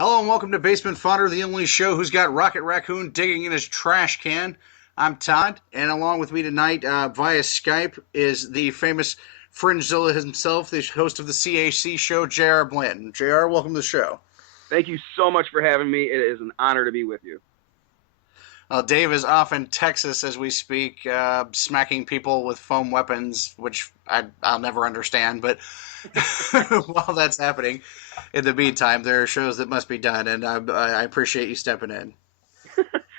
Hello and welcome to Basement Fodder, the only show who's got Rocket Raccoon digging in his trash can. I'm Todd, and along with me tonight via Skype is the famous Fringezilla himself, the host of the CAC Show, J.R. Blanton. J.R., welcome to the show. Thank you so much for having me. It is an honor to be with you. Dave is off in Texas as we speak, smacking people with foam weapons, which I'll never understand, but while that's happening, in the meantime, there are shows that must be done, and I appreciate you stepping in.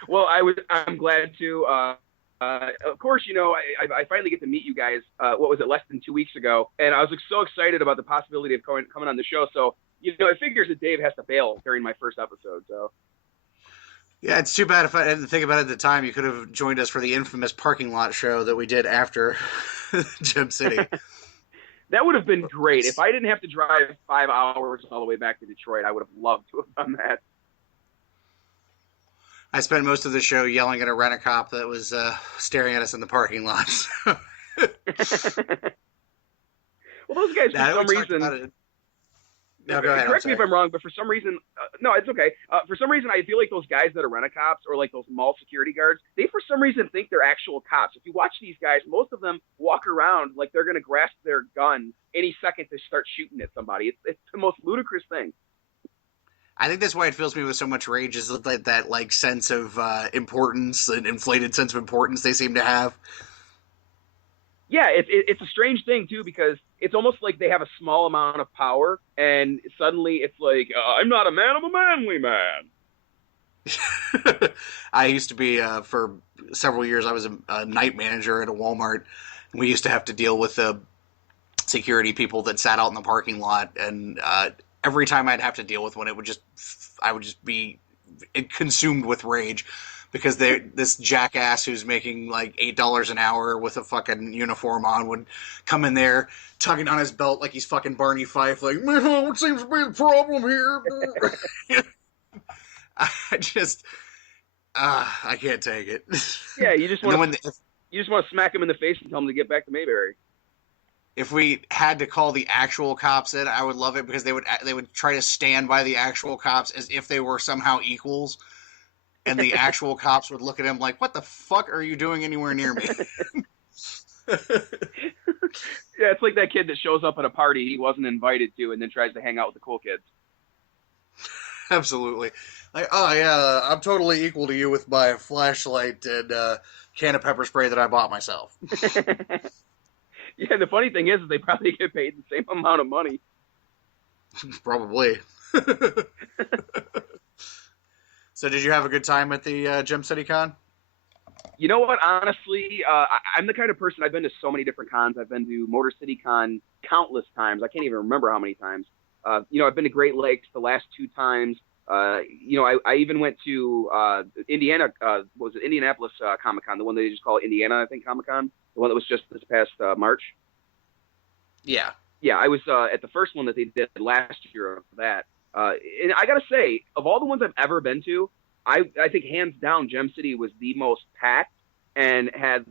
Well, I'm glad to. Of course, you know, I finally get to meet you guys, what was it, less than 2 weeks ago, and I was so excited about the possibility of coming on the show, so, you know, it figures that Dave has to bail during my first episode, so. Yeah, it's too bad if I didn't think about it at the time. You could have joined us for the infamous parking lot show that we did after Gem City. That would have been great. If I didn't have to drive 5 hours all the way back to Detroit, I would have loved to have done that. I spent most of the show yelling at a rent-a-cop that was staring at us in the parking lot. Well, those guys, for some reason... No, go ahead. Correct me if I'm wrong, but for some reason, no, it's okay. For some reason, I feel like those guys that are rent-a-cops or like those mall security guards, they for some reason think they're actual cops. If you watch these guys, most of them walk around like they're going to grasp their gun any second to start shooting at somebody. It's the most ludicrous thing. I think that's why it fills me with so much rage, is that like sense of importance, an inflated sense of importance they seem to have. Yeah, it's a strange thing, too, because it's almost like they have a small amount of power, and suddenly it's like, I'm not a man, I'm a manly man. I used to be, for several years, I was a night manager at a Walmart, and we used to have to deal with security people that sat out in the parking lot, and every time I'd have to deal with one, I would just be consumed with rage. Because this jackass who's making like $8 an hour with a fucking uniform on would come in there tugging on his belt like he's fucking Barney Fife, like, man, what seems to be the problem here? I can't take it. Yeah, you just want to smack him in the face and tell him to get back to Mayberry. If we had to call the actual cops in, I would love it, because they would try to stand by the actual cops as if they were somehow equals. And the actual cops would look at him like, what the fuck are you doing anywhere near me? Yeah, it's like that kid that shows up at a party he wasn't invited to and then tries to hang out with the cool kids. Absolutely. Like, oh, yeah, I'm totally equal to you with my flashlight and can of pepper spray that I bought myself. Yeah, the funny thing is they probably get paid the same amount of money. Probably. So did you have a good time at the Gem City Con? You know what? Honestly, I'm the kind of person, I've been to so many different cons. I've been to Motor City Con countless times. I can't even remember how many times. You know, I've been to Great Lakes the last 2 times. You know, I even went to Indiana, what was it, Indianapolis Comic-Con, the one that they just call Indiana, I think, Comic-Con, the one that was just this past March. Yeah. Yeah, I was at the first one that they did last year of that. And I gotta say, of all the ones I've ever been to, I think hands down Gem City was the most packed and had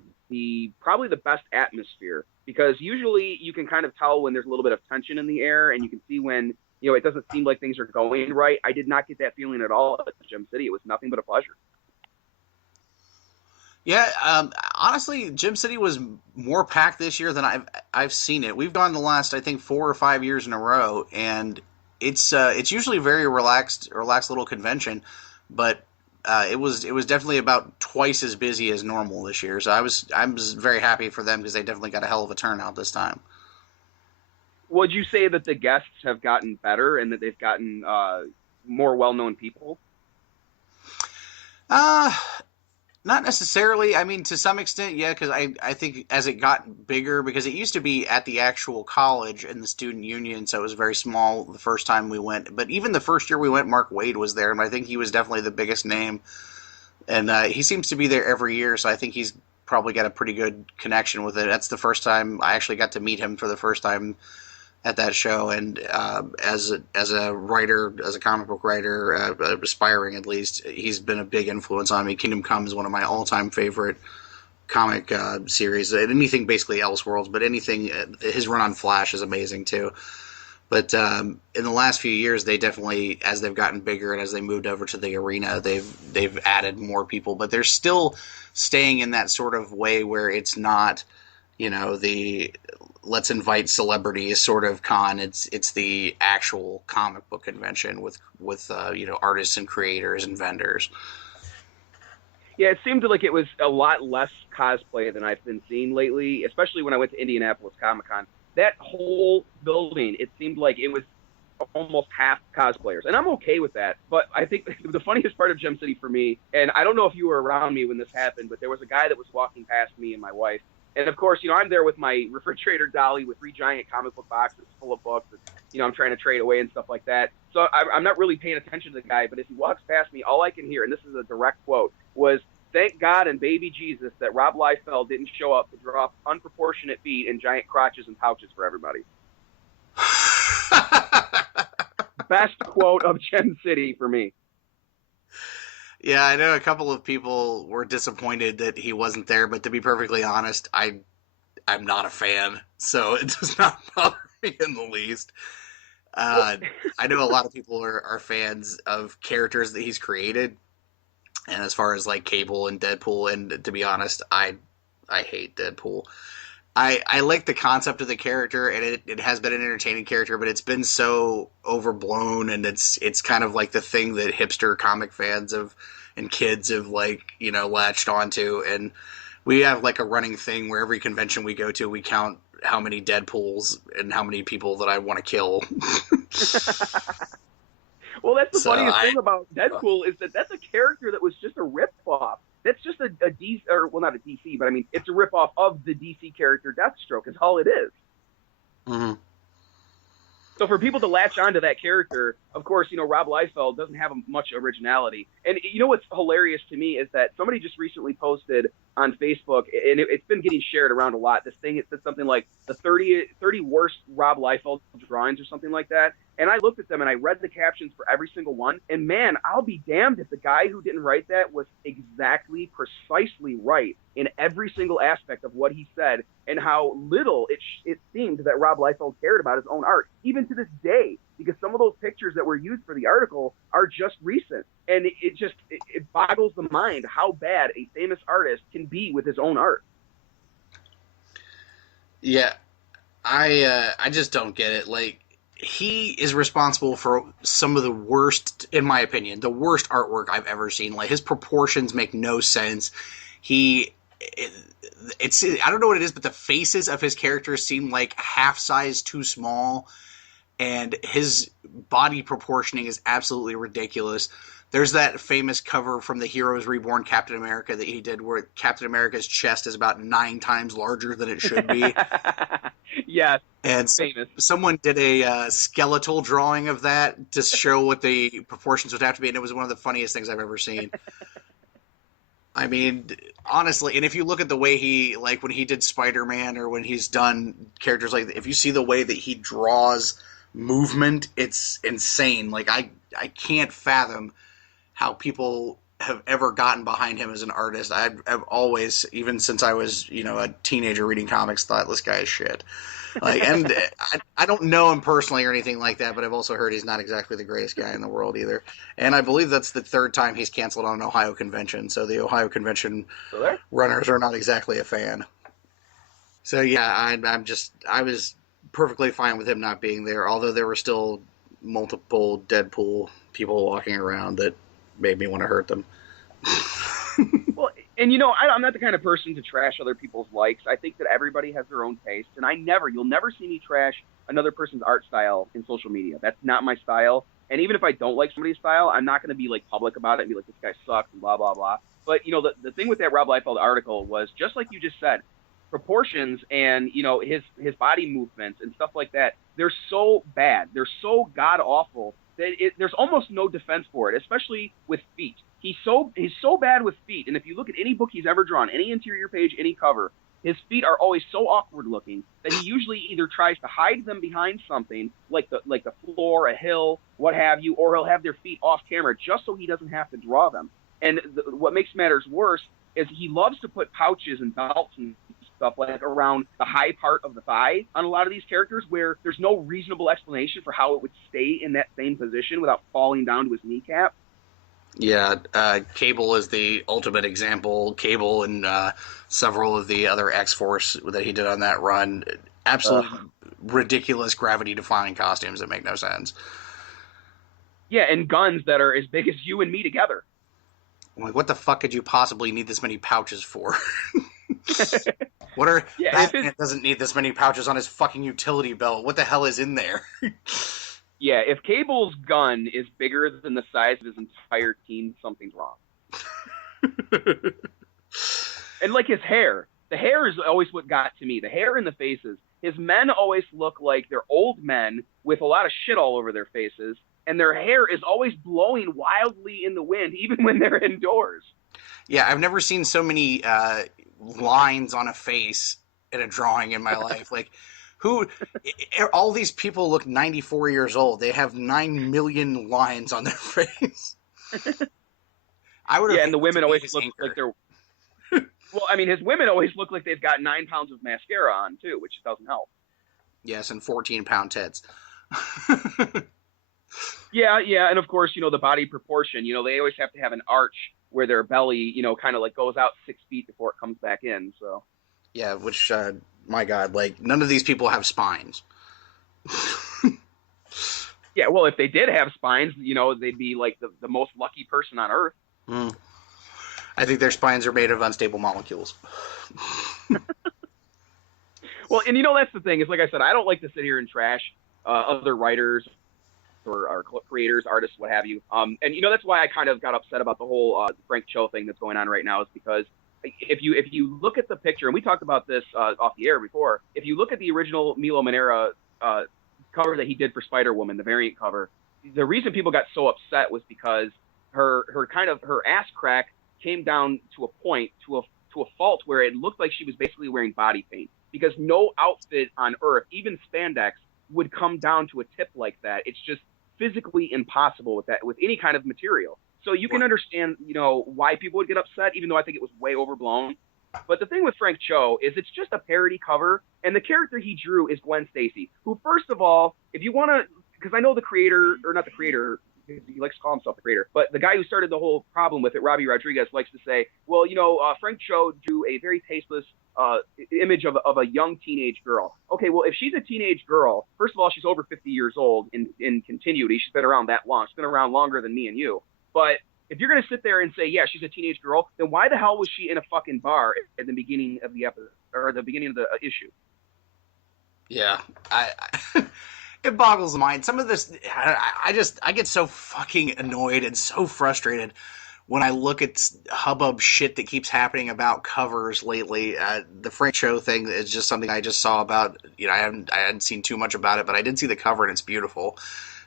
probably the best atmosphere, because usually you can kind of tell when there's a little bit of tension in the air, and you can see when, you know, it doesn't seem like things are going right. I did not get that feeling at all at Gem City. It was nothing but a pleasure. Yeah, honestly, Gem City was more packed this year than I've seen it. We've gone the last, I think, 4 or 5 years in a row, and it's usually a very relaxed little convention, but it was definitely about twice as busy as normal this year. So I was very happy for them, because they definitely got a hell of a turnout this time. Would you say that the guests have gotten better and that they've gotten more well-known people? Not necessarily. I mean, to some extent, yeah, because I think as it got bigger, because it used to be at the actual college in the student union, so it was very small the first time we went. But even the first year we went, Mark Wade was there, and I think he was definitely the biggest name. And he seems to be there every year, so I think he's probably got a pretty good connection with it. That's the first time I actually got to meet him for the first time at that show, and as a writer, as a comic book writer, aspiring at least, he's been a big influence on me. Kingdom Come is one of my all-time favorite comic series. Anything basically Elseworlds, but anything, his run on Flash is amazing too. But in the last few years, they definitely, as they've gotten bigger and as they moved over to the arena, they've added more people. But they're still staying in that sort of way where it's not, the let's invite celebrities sort of con. It's the actual comic book convention with artists and creators and vendors. Yeah, it seemed like it was a lot less cosplay than I've been seeing lately, especially when I went to Indianapolis Comic-Con. That whole building, it seemed like it was almost half cosplayers, and I'm okay with that. But I think the funniest part of Gem City for me, and I don't know if you were around me when this happened, but there was a guy that was walking past me and my wife. And of course, I'm there with my refrigerator dolly with 3 giant comic book boxes full of books that, I'm trying to trade away and stuff like that. So I'm not really paying attention to the guy, but as he walks past me, all I can hear, and this is a direct quote, was, "Thank God and baby Jesus that Rob Liefeld didn't show up to draw unproportionate feet and giant crotches and pouches for everybody." Best quote of Gem City for me. Yeah, I know a couple of people were disappointed that he wasn't there, but to be perfectly honest, I'm not a fan, so it does not bother me in the least. I know a lot of people are fans of characters that he's created, and as far as like Cable and Deadpool, and to be honest, I hate Deadpool. I like the concept of the character, and it has been an entertaining character, but it's been so overblown, and it's kind of like the thing that hipster comic fans and kids have latched onto. And we have like a running thing where every convention we go to, we count how many Deadpools and how many people that I want to kill. Well, that's the funniest thing about Deadpool is that that's a character that was just a ripoff. That's just a DC, or well, not a DC, but I mean, it's a ripoff of the DC character Deathstroke is all it is. Mm-hmm. So for people to latch onto that character, of course, Rob Liefeld doesn't have much originality. And what's hilarious to me is that somebody just recently posted on Facebook, and it's been getting shared around a lot, this thing, it said something like the 30 worst Rob Liefeld drawings or something like that. And I looked at them and I read the captions for every single one. And man, I'll be damned if the guy who didn't write that was exactly, precisely right in every single aspect of what he said, and how little it seemed that Rob Liefeld cared about his own art, even to this day, because some of those pictures that were used for the article are just recent. And it boggles the mind how bad a famous artist can be with his own art. Yeah, I just don't get it. Like, he is responsible for some of the worst, in my opinion, the worst artwork I've ever seen. Like, his proportions make no sense. It's I don't know what it is, but the faces of his characters seem like half size too small, and his body proportioning is absolutely ridiculous. There's that famous cover from the Heroes Reborn Captain America that he did where Captain America's chest is about 9 times larger than it should be. Yes. And someone did a skeletal drawing of that to show what the proportions would have to be, and it was one of the funniest things I've ever seen. I mean, honestly, and if you look at the way he, like when he did Spider-Man or when he's done characters like that, if you see the way that he draws movement, it's insane. Like, I can't fathom how people have ever gotten behind him as an artist. I've always, even since I was, a teenager reading comics, thought this guy is shit. Like, and I don't know him personally or anything like that, but I've also heard he's not exactly the greatest guy in the world either. And I believe that's the 3rd time he's canceled on an Ohio convention. So the Ohio convention runners are not exactly a fan. So yeah, I was perfectly fine with him not being there, although there were still multiple Deadpool people walking around that made me want to hurt them. Well, and I'm not the kind of person to trash other people's likes. I think that everybody has their own taste, and you'll never see me trash another person's art style in social media. That's not my style. And even if I don't like somebody's style, I'm not going to be like public about it and be like, this guy sucks and blah, blah, blah. But, the thing with that Rob Liefeld article was just like you just said, proportions and, his body movements and stuff like that, they're so bad. They're so god awful that there's almost no defense for it, especially with feet. He's so bad with feet, and if you look at any book he's ever drawn, any interior page, any cover, his feet are always so awkward looking that he usually either tries to hide them behind something like the floor, a hill, what have you, or he'll have their feet off camera just so he doesn't have to draw them. And what makes matters worse is he loves to put pouches and belts and stuff like around the high part of the thigh on a lot of these characters where there's no reasonable explanation for how it would stay in that same position without falling down to his kneecap. Yeah, Cable is the ultimate example. Cable and several of the other X-Force that he did on that run, absolutely ridiculous gravity-defying costumes that make no sense. Yeah, and guns that are as big as you and me together. Like, what the fuck could you possibly need this many pouches for? What are Batman doesn't need this many pouches on his fucking utility belt. What the hell is in there? Yeah, if Cable's gun is bigger than the size of his entire team, something's wrong. And like his hair. The hair is always what got to me. The hair and the faces. His men always look like they're old men with a lot of shit all over their faces, and their hair is always blowing wildly in the wind, even when they're indoors. Yeah, I've never seen so many lines on a face in a drawing in my life. Like, all these people look 94 years old. They have 9 million lines on their face. And the women always look like they're... Well, I mean, his women always look like they've got 9 pounds of mascara on, too, which doesn't help. Yes, and 14-pound tits. Yeah, and of course, the body proportion, they always have to have an arch where their belly, kind of like goes out 6 feet before it comes back in, so. Yeah, which, my God, like, none of these people have spines. Yeah, well, if they did have spines, they'd be like the most lucky person on Earth. Mm. I think their spines are made of unstable molecules. Well, and that's the thing, is like I said, I don't like to sit here and trash other writers or creators, artists, what have you. And that's why I kind of got upset about the whole Frank Cho thing that's going on right now, is because if you look at the picture, and we talked about this off the air before, if you look at the original Milo Manera cover that he did for Spider-Woman, the variant cover, the reason people got so upset was because her ass crack came down to a point, to a fault where it looked like she was basically wearing body paint, because no outfit on Earth, even spandex, would come down to a tip like that. It's just physically impossible with any kind of material. So you can understand, why people would get upset, even though I think it was way overblown. But the thing with Frank Cho is it's just a parody cover, and the character he drew is Gwen Stacy, who, first of all, if you want to, because I know the creator, or not the creator, he likes to call himself the creator, but the guy who started the whole problem with it, Robbie Rodriguez, likes to say, well, Frank Cho drew a very tasteless image of a young teenage girl. Okay, well, if she's a teenage girl, first of all, she's over 50 years old in continuity. She's been around that long. She's been around longer than me and you. But if you're going to sit there and say, yeah, she's a teenage girl, then why the hell was she in a fucking bar at the beginning of the episode, or the beginning of the issue? Yeah, it boggles the mind. Some of this, I get so fucking annoyed and so frustrated when I look at hubbub shit that keeps happening about covers lately. The Frank Cho thing is just something I just saw about. I hadn't seen too much about it, but I did see the cover and it's beautiful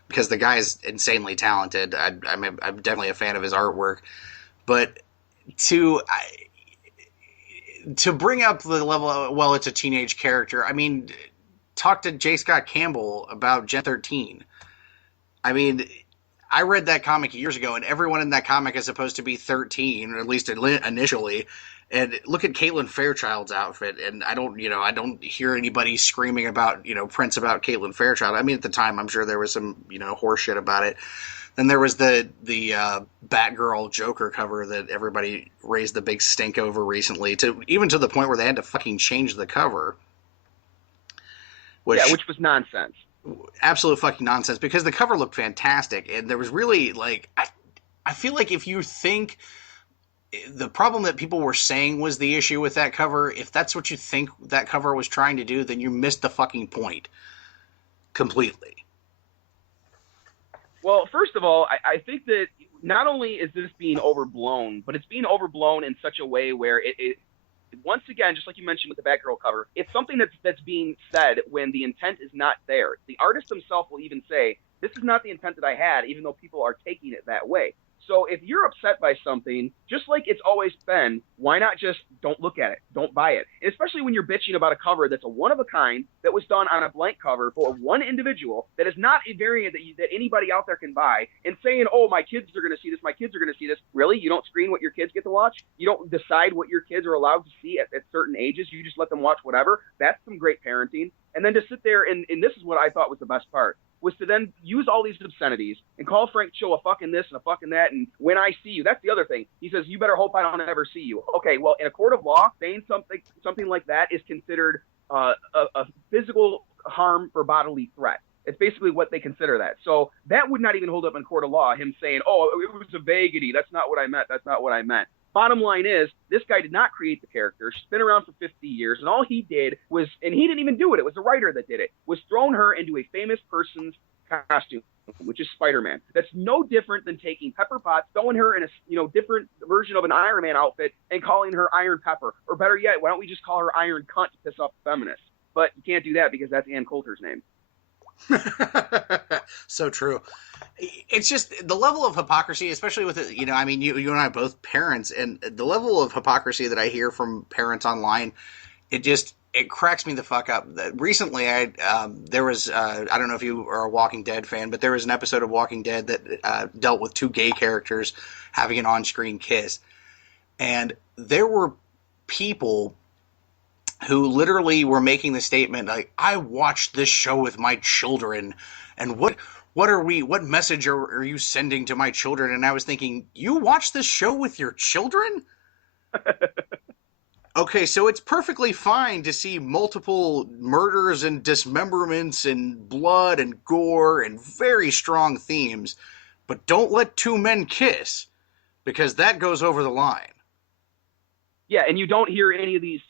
because the guy is insanely talented. I'm definitely a fan of his artwork, but to bring up the level of, well, it's a teenage character. I mean, talk to J. Scott Campbell about Gen 13. I mean, I read that comic years ago, and everyone in that comic is supposed to be 13, or at least initially. And look at Caitlin Fairchild's outfit, and I don't hear anybody screaming about, prints about Caitlin Fairchild. I mean, at the time, I'm sure there was some, horse shit about it. Then there was the Batgirl Joker cover that everybody raised the big stink over recently, even to the point where they had to fucking change the cover. Which was nonsense. Absolute fucking nonsense, because the cover looked fantastic, and there was really, I feel like if you think the problem that people were saying was the issue with that cover, if that's what you think that cover was trying to do, then you missed the fucking point completely. Well, first of all, I think that not only is this being overblown, but it's being overblown in such a way where it once again, just like you mentioned with the Batgirl cover, it's something that's being said when the intent is not there. The artist himself will even say, This is not the intent that I had, even though people are taking it that way. So if you're upset by something, just like it's always been, why not just don't look at it, don't buy it? And especially when you're bitching about a cover that's a one-of-a-kind that was done on a blank cover for one individual that is not a variant that anybody out there can buy, and saying, oh, my kids are going to see this, my kids are going to see this. Really? You don't screen what your kids get to watch? You don't decide what your kids are allowed to see at certain ages? You just let them watch whatever? That's some great parenting. And then to sit there, and this is what I thought was the best part, was to then use all these obscenities and call Frank Cho a fucking this and a fucking that, and when I see you, that's the other thing. He says, you better hope I don't ever see you. Okay, well, in a court of law, saying something like that is considered a physical harm for bodily threat. It's basically what they consider that. So that would not even hold up in court of law, him saying, oh, it was a vaguity. That's not what I meant. That's not what I meant. Bottom line is, this guy did not create the character. She's been around for 50 years, and all he did was, and he didn't even do it, it was the writer that did it, was thrown her into a famous person's costume, which is Spider-Man. That's no different than taking Pepper Potts, throwing her in a different version of an Iron Man outfit, and calling her Iron Pepper. Or better yet, why don't we just call her Iron Cunt to piss off the feminists? But you can't do that because that's Ann Coulter's name. So true. It's just the level of hypocrisy, especially with it, you and I are both parents, and the level of hypocrisy that I hear from parents online, it cracks me the fuck up. Recently, there was, I don't know if you are a Walking Dead fan, but there was an episode of Walking Dead that dealt with two gay characters having an on-screen kiss, and there were people who literally were making the statement like, I watched this show with my children, and what message are you sending to my children? And I was thinking, you watch this show with your children? Okay, so it's perfectly fine to see multiple murders and dismemberments and blood and gore and very strong themes, but don't let two men kiss, because that goes over the line. Yeah, and you don't hear any of these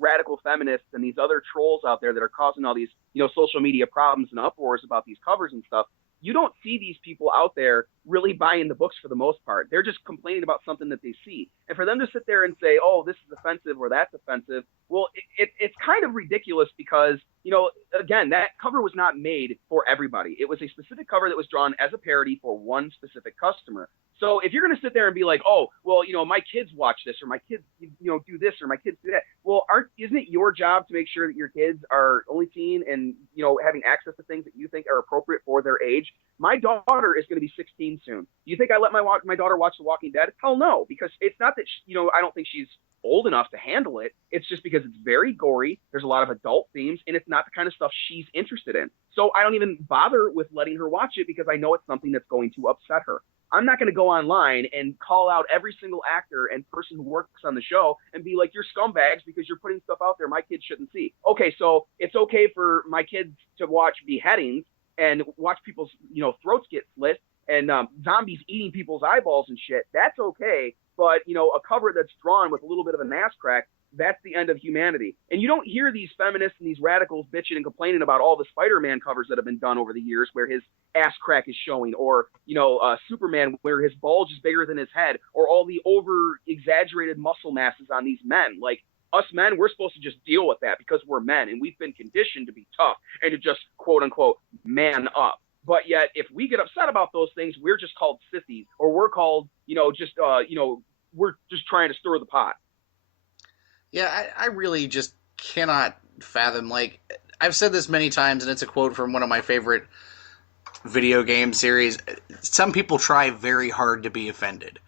radical feminists and these other trolls out there that are causing all these, social media problems and uproars about these covers and stuff. You don't see these people out there really buying the books for the most part. They're just complaining about something that they see. And for them to sit there and say, oh, this is offensive or that's offensive, well, it's kind of ridiculous because, again, that cover was not made for everybody. It was a specific cover that was drawn as a parody for one specific customer. So if you're going to sit there and be like, oh, well, my kids watch this, or my kids, do this, or my kids do that, well, isn't it your job to make sure that your kids are only seeing and, having access to things that you think are appropriate for their age? My daughter is going to be 16 soon. Do you think I let my daughter watch The Walking Dead? Hell no, because it's not that, I don't think she's old enough to handle it. It's just because it's very gory. There's a lot of adult themes, and it's not the kind of stuff she's interested in. So I don't even bother with letting her watch it because I know it's something that's going to upset her. I'm not going to go online and call out every single actor and person who works on the show and be like, you're scumbags because you're putting stuff out there my kids shouldn't see. Okay, so it's okay for my kids to watch beheadings and watch people's, throats get slit and zombies eating people's eyeballs and shit. That's okay. But, a cover that's drawn with a little bit of an ass crack, that's the end of humanity. And you don't hear these feminists and these radicals bitching and complaining about all the Spider-Man covers that have been done over the years where his ass crack is showing, or, Superman where his bulge is bigger than his head, or all the over-exaggerated muscle masses on these men. Like, us men, we're supposed to just deal with that because we're men, and we've been conditioned to be tough and to just, quote-unquote, man up. But yet, if we get upset about those things, we're just called sissies, or we're called, we're just trying to stir the pot. Yeah, I really just cannot fathom, like, I've said this many times, and it's a quote from one of my favorite video game series. Some people try very hard to be offended.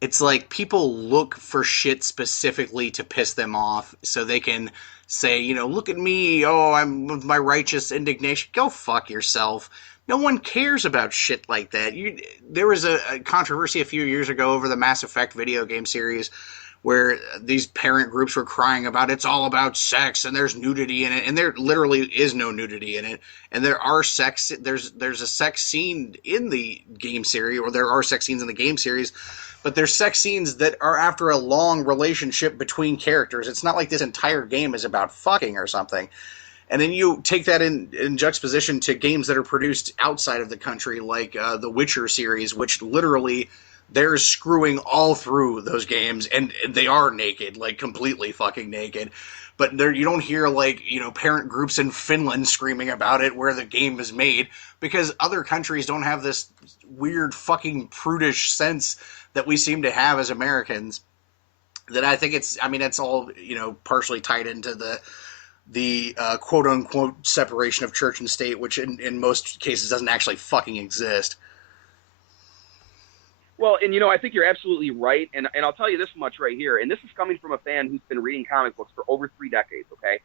It's like people look for shit specifically to piss them off so they can say, look at me, oh, I'm with my righteous indignation. Go fuck yourself. No one cares about shit like that. There was a controversy a few years ago over the Mass Effect video game series where these parent groups were crying about it's all about sex and there's nudity in it, and there literally is no nudity in it. And there's a sex scene in the game series, or there are sex scenes in the game series, but there's sex scenes that are after a long relationship between characters. It's not like this entire game is about fucking or something. And then you take that in juxtaposition to games that are produced outside of the country, like the Witcher series, which literally they're screwing all through those games, and they are naked, like completely fucking naked. But there, you don't hear like, you know, parent groups in Finland screaming about it where the game is made, because other countries don't have this weird fucking prudish sense that we seem to have as Americans. That I think it's, I mean, it's all, you know, partially tied into the quote unquote separation of church and state, which in most cases doesn't actually fucking exist. Well, and you know, I think you're absolutely right, and I'll tell you this much right here, and this is coming from a fan who's been reading comic books for over 3 decades, okay?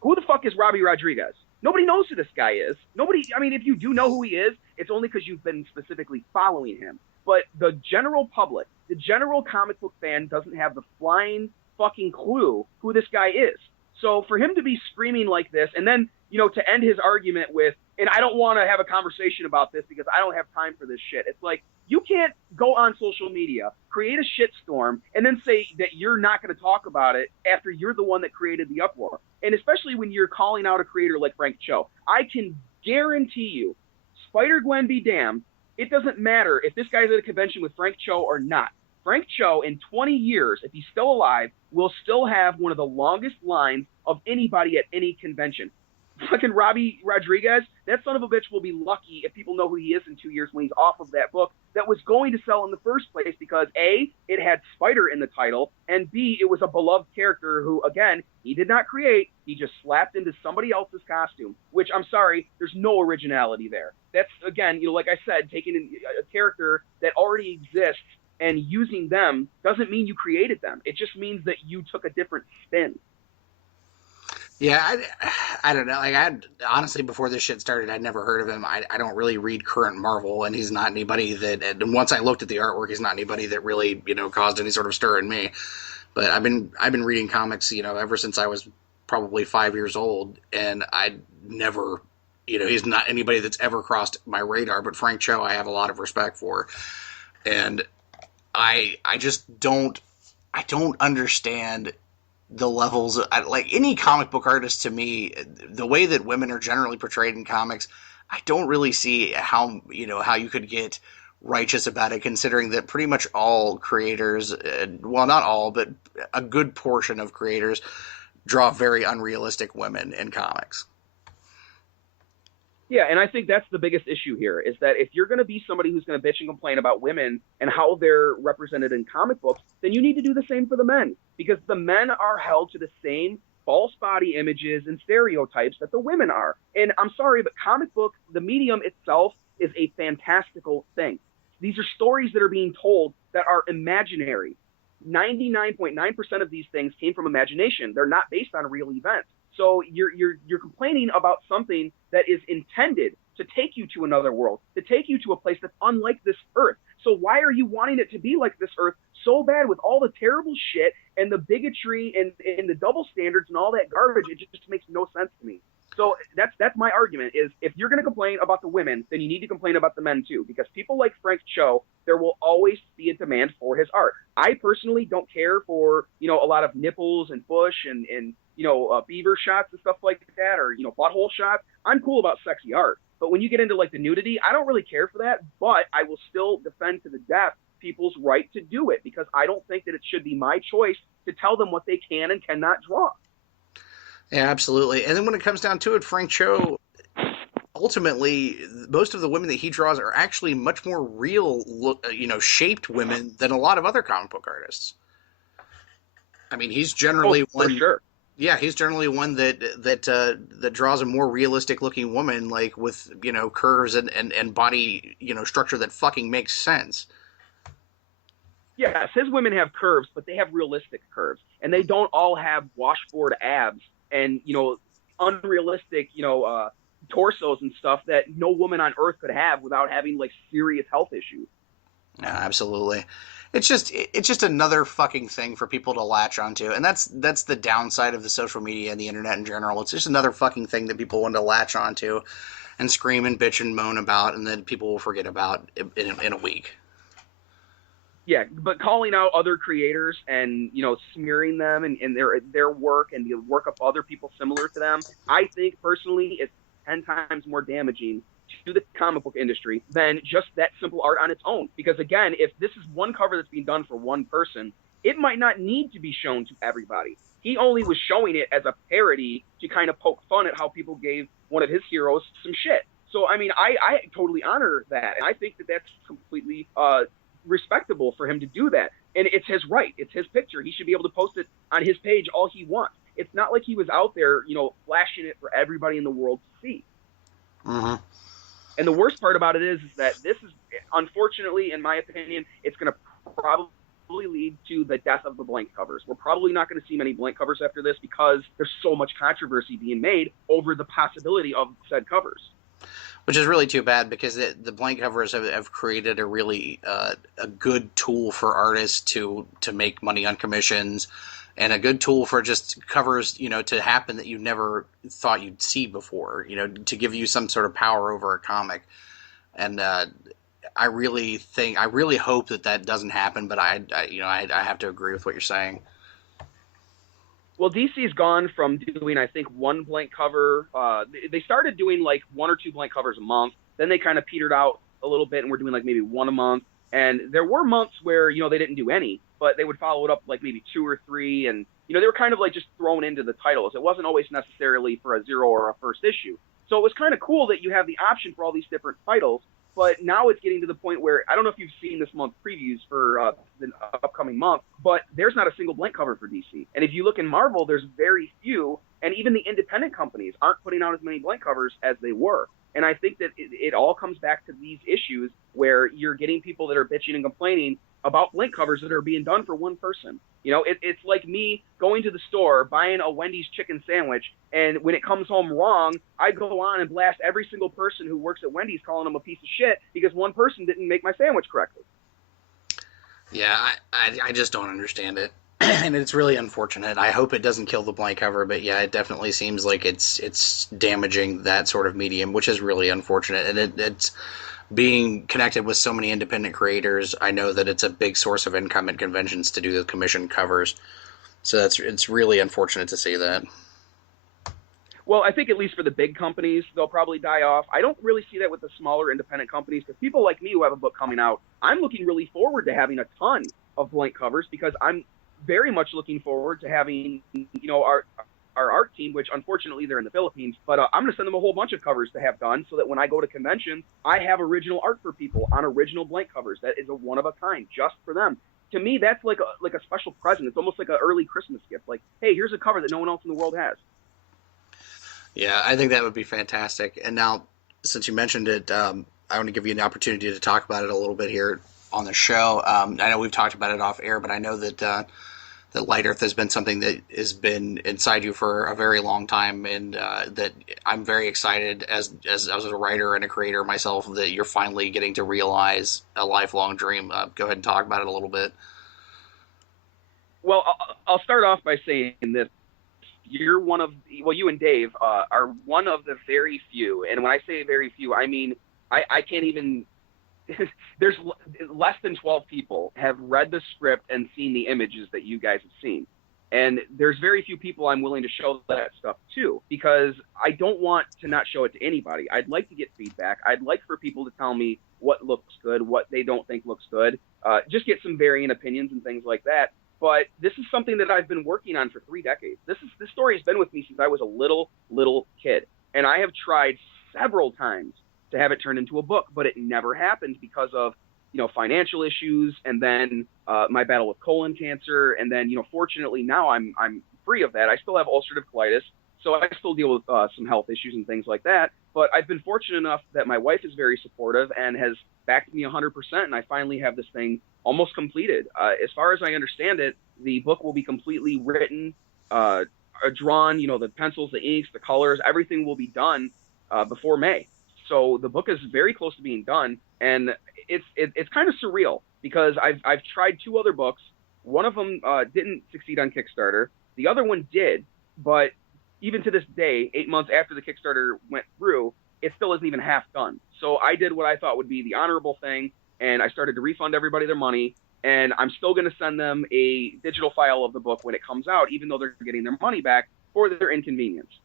Who the fuck is Robbie Rodriguez? Nobody knows who this guy is. Nobody, I mean, if you do know who he is, it's only because you've been specifically following him. But the general public, the general comic book fan doesn't have the flying fucking clue who this guy is. So for him to be screaming like this, and then, you know, to end his argument with, and I don't want to have a conversation about this because I don't have time for this shit. It's like, you can't go on social media, create a shitstorm, and then say that you're not going to talk about it after you're the one that created the uproar. And especially when you're calling out a creator like Frank Cho. I can guarantee you, Spider-Gwen be damned, it doesn't matter if this guy's at a convention with Frank Cho or not. Frank Cho, in 20 years, if he's still alive, will still have one of the longest lines of anybody at any convention. Fucking Robbie Rodriguez, that son of a bitch will be lucky if people know who he is in 2 years when he's off of that book that was going to sell in the first place because A, it had Spider in the title, and B, it was a beloved character who, again, he did not create, he just slapped into somebody else's costume, which, I'm sorry, there's no originality there. That's, again, you know, like I said, taking a character that already exists and using them doesn't mean you created them. It just means that you took a different spin. Yeah, I don't know. Like, honestly, before this shit started, I'd never heard of him. I don't really read current Marvel, and he's not anybody that. And once I looked at the artwork, he's not anybody that really, you know, caused any sort of stir in me. But I've been reading comics, you know, ever since I was probably 5 years old, and I never, you know, he's not anybody that's ever crossed my radar. But Frank Cho, I have a lot of respect for, and I just don't understand the levels of, like, any comic book artist. To me, the way that women are generally portrayed in comics, I don't really see how, you know, how you could get righteous about it, considering that pretty much all creators, well, not all, but a good portion of creators draw very unrealistic women in comics. Yeah, and I think that's the biggest issue here, is that if you're going to be somebody who's going to bitch and complain about women and how they're represented in comic books, then you need to do the same for the men, because the men are held to the same false body images and stereotypes that the women are. And I'm sorry, but comic book, the medium itself, is a fantastical thing. These are stories that are being told that are imaginary. 99.9% of these things came from imagination. They're not based on real events. So you're complaining about something that is intended to take you to another world, to take you to a place that's unlike this earth. So why are you wanting it to be like this earth so bad, with all the terrible shit and the bigotry and the double standards and all that garbage? It just makes no sense to me. So that's my argument, is if you're going to complain about the women, then you need to complain about the men too, because people like Frank Cho, there will always be a demand for his art. I personally don't care for, you know, a lot of nipples and bush and you know, beaver shots and stuff like that, or, you know, butthole shots. I'm cool about sexy art. But when you get into, like, the nudity, I don't really care for that, but I will still defend to the death people's right to do it, because I don't think that it should be my choice to tell them what they can and cannot draw. Yeah, absolutely. And then when it comes down to it, Frank Cho, ultimately, most of the women that he draws are actually much more real, you know, shaped women than a lot of other comic book artists. I mean, he's generally one. For sure. Yeah, he's generally one that draws a more realistic looking woman, like with, you know, curves and body, you know, structure that fucking makes sense. Yes, his women have curves, but they have realistic curves, and they don't all have washboard abs and, you know, unrealistic, you know, torsos and stuff that no woman on earth could have without having, like, serious health issues. Yeah, absolutely. It's just another fucking thing for people to latch onto, and that's the downside of the social media and the internet in general. It's just another fucking thing that people want to latch onto and scream and bitch and moan about, and then people will forget about in a week. Yeah, but calling out other creators and, you know, smearing them and their work and the work of other people similar to them, I think personally it's 10 times more damaging to the comic book industry than just that simple art on its own. Because again, if this is one cover that's being done for one person, it might not need to be shown to everybody. He only was showing it as a parody to kind of poke fun at how people gave one of his heroes some shit. So, I mean, I totally honor that. And I think that that's completely respectable for him to do that. And it's his right. It's his picture. He should be able to post it on his page all he wants. It's not like he was out there, flashing it for everybody in the world to see. Mm-hmm. And the worst part about it is that this is, unfortunately, in my opinion, it's going to probably lead to the death of the blank covers. We're probably not going to see many blank covers after this because there's so much controversy being made over the possibility of said covers. Which is really too bad, because the blank covers have created a really a good tool for artists to make money on commissions, and a good tool for just covers, to happen that you never thought you'd see before, to give you some sort of power over a comic. And I really hope that doesn't happen, but I have to agree with what you're saying. Well, DC's gone from doing, I think, one blank cover. They started doing like one or two blank covers a month. Then they kind of petered out a little bit, and we're doing like maybe one a month. And there were months where, they didn't do any, but they would follow it up like maybe two or three. And, they were kind of like just thrown into the titles. It wasn't always necessarily for a zero or a first issue. So it was kind of cool that you have the option for all these different titles. But now it's getting to the point where, I don't know if you've seen this month's previews for the upcoming month, but there's not a single blank cover for DC. And if you look in Marvel, there's very few, and even the independent companies aren't putting out as many blank covers as they were. And I think that it all comes back to these issues where you're getting people that are bitching and complaining about blank covers that are being done for one person. It's like me going to the store, buying a Wendy's chicken sandwich, and when it comes home wrong, I go on and blast every single person who works at Wendy's, calling them a piece of shit because one person didn't make my sandwich correctly. Yeah, I just don't understand it. And it's really unfortunate. I hope it doesn't kill the blank cover, but yeah, it definitely seems like it's damaging that sort of medium, which is really unfortunate. And it's being connected with so many independent creators. I know that it's a big source of income at conventions to do the commission covers. So it's really unfortunate to see that. Well, I think at least for the big companies, they'll probably die off. I don't really see that with the smaller independent companies, because people like me who have a book coming out, I'm looking really forward to having a ton of blank covers, because I'm very much looking forward to having, our art team, which unfortunately they're in the Philippines, but I'm going to send them a whole bunch of covers to have done so that when I go to conventions, I have original art for people on original blank covers. That is a one of a kind just for them. To me, that's like a special present. It's almost like an early Christmas gift. Like, hey, here's a cover that no one else in the world has. Yeah, I think that would be fantastic. And now, since you mentioned it, I want to give you an opportunity to talk about it a little bit here on the show. I know we've talked about it off air, but I know that Light Earth has been something that has been inside you for a very long time, and that I'm very excited as a writer and a creator myself that you're finally getting to realize a lifelong dream. Go ahead and talk about it a little bit. Well, I'll start off by saying that you're you and Dave are one of the very few, and when I say very few, I mean I can't even. There's less than 12 people have read the script and seen the images that you guys have seen. And there's very few people I'm willing to show that stuff to, because I don't want to not show it to anybody. I'd like to get feedback. I'd like for people to tell me what looks good, what they don't think looks good, just get some varying opinions and things like that. But this is something that I've been working on for 3 decades. This story has been with me since I was a little kid. And I have tried several times to have it turned into a book, but it never happened because of, financial issues, and then my battle with colon cancer, and then, fortunately now I'm free of that. I still have ulcerative colitis, so I still deal with some health issues and things like that. But I've been fortunate enough that my wife is very supportive and has backed me 100%, and I finally have this thing almost completed. As far as I understand it, the book will be completely written, drawn, the pencils, the inks, the colors, everything will be done before May. So the book is very close to being done, and it's kind of surreal because I've tried 2 other books. One of them didn't succeed on Kickstarter. The other one did, but even to this day, 8 months after the Kickstarter went through, it still isn't even half done. So I did what I thought would be the honorable thing, and I started to refund everybody their money, and I'm still going to send them a digital file of the book when it comes out, even though they're getting their money back for their inconvenience.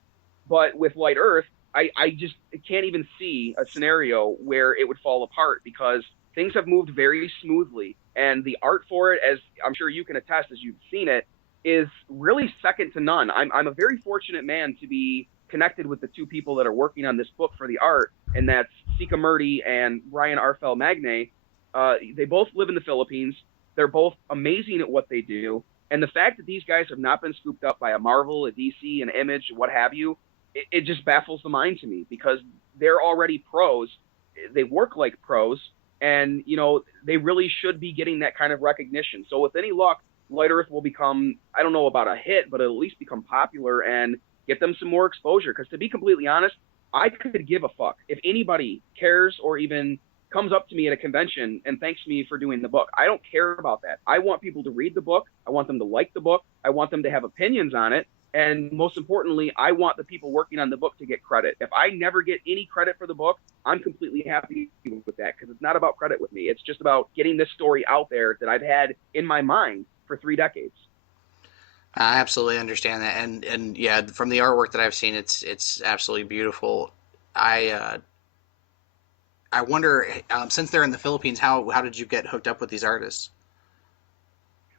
But with Light Earth, I just can't even see a scenario where it would fall apart because things have moved very smoothly. And the art for it, as I'm sure you can attest as you've seen it, is really second to none. I'm a very fortunate man to be connected with the two people that are working on this book for the art, and that's Sika Murdy and Brian Arfel Magne. They both live in the Philippines. They're both amazing at what they do. And the fact that these guys have not been scooped up by a Marvel, a DC, an Image, what have you, it just baffles the mind to me because they're already pros. They work like pros, and they really should be getting that kind of recognition. So with any luck, Light Earth will become, I don't know about a hit, but it'll at least become popular and get them some more exposure. Because to be completely honest, I could give a fuck if anybody cares or even comes up to me at a convention and thanks me for doing the book. I don't care about that. I want people to read the book. I want them to like the book. I want them to have opinions on it. And most importantly, I want the people working on the book to get credit. If I never get any credit for the book, I'm completely happy with that because it's not about credit with me. It's just about getting this story out there that I've had in my mind for 3 decades. I absolutely understand that. And yeah, from the artwork that I've seen, it's absolutely beautiful. I wonder, since they're in the Philippines, how did you get hooked up with these artists?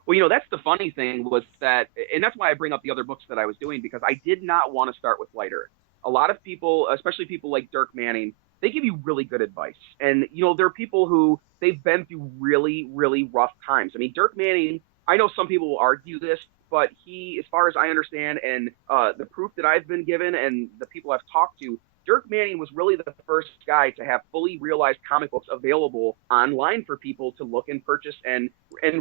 Well, that's the funny thing was that, and that's why I bring up the other books that I was doing, because I did not want to start with Light Earth. A lot of people, especially people like Dirk Manning, they give you really good advice. And, there are people who they've been through really, really rough times. I mean, Dirk Manning, I know some people will argue this, but he, as far as I understand, and the proof that I've been given and the people I've talked to, Dirk Manning was really the first guy to have fully realized comic books available online for people to look and purchase and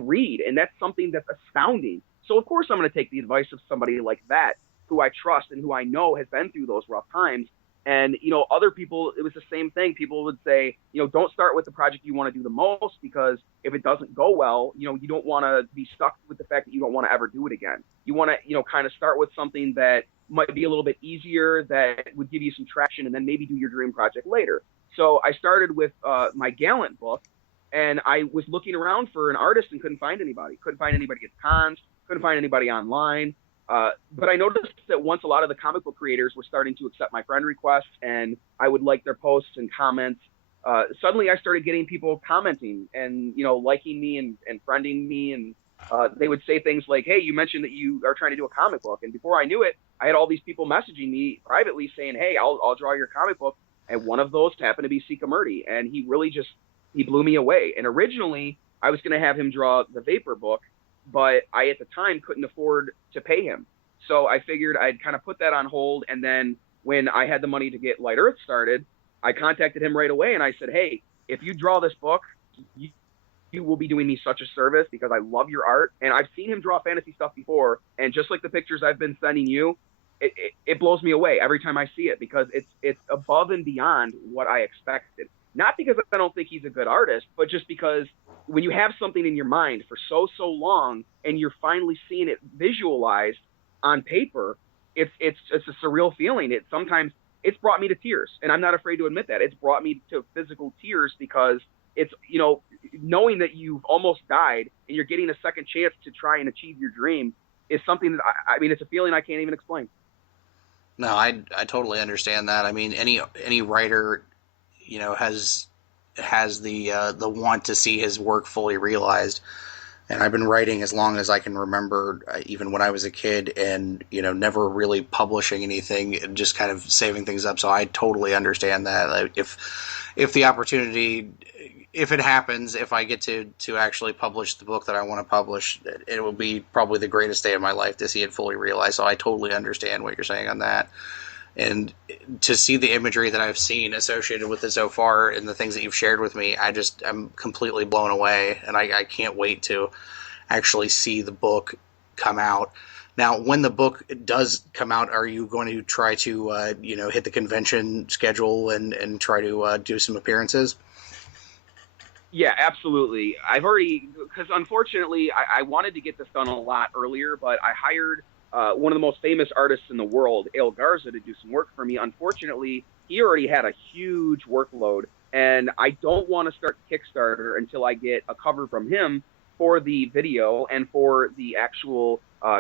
read. And that's something that's astounding. So, of course, I'm going to take the advice of somebody like that, who I trust and who I know has been through those rough times. And, other people, it was the same thing. People would say, don't start with the project you want to do the most, because if it doesn't go well, you don't want to be stuck with the fact that you don't want to ever do it again. You want to, kind of start with something that might be a little bit easier, that would give you some traction, and then maybe do your dream project later. So I started with my Gallant book, and I was looking around for an artist and couldn't find anybody. Couldn't find anybody at cons, couldn't find anybody online. But I noticed that once a lot of the comic book creators were starting to accept my friend requests and I would like their posts and comments, suddenly I started getting people commenting and, liking me and friending me. And they would say things like, hey, you mentioned that you are trying to do a comic book. And before I knew it, I had all these people messaging me privately saying, hey, I'll draw your comic book. And one of those happened to be Sika Murdy. And he really he blew me away. And originally I was going to have him draw the Vapor book, but I, at the time, couldn't afford to pay him. So I figured I'd kind of put that on hold. And then when I had the money to get Light Earth started, I contacted him right away. And I said, hey, if you draw this book, you will be doing me such a service because I love your art. And I've seen him draw fantasy stuff before. And just like the pictures I've been sending you, it blows me away every time I see it, because it's above and beyond what I expected. Not because I don't think he's a good artist, but just because when you have something in your mind for so long and you're finally seeing it visualized on paper, it's a surreal feeling. Sometimes it's brought me to tears, and I'm not afraid to admit that. It's brought me to physical tears because it's, knowing that you've almost died and you're getting a second chance to try and achieve your dream is something that I mean, it's a feeling I can't even explain. No, I totally understand that. I mean, any writer, has the want to see his work fully realized. And I've been writing as long as I can remember, even when I was a kid, and never really publishing anything, and just kind of saving things up. So I totally understand that. If the opportunity, if it happens, if I get to actually publish the book that I want to publish, it will be probably the greatest day of my life to see it fully realized. So I totally understand what you're saying on that. And to see the imagery that I've seen associated with it so far and the things that you've shared with me, I'm completely blown away, and I can't wait to actually see the book come out. Now, when the book does come out, are you going to try to, hit the convention schedule and try to do some appearances? Yeah, absolutely. I've already, because unfortunately I wanted to get this done a lot earlier, but I hired one of the most famous artists in the world, Ale Garza, to do some work for me. Unfortunately, he already had a huge workload, and I don't want to start Kickstarter until I get a cover from him for the video and for the actual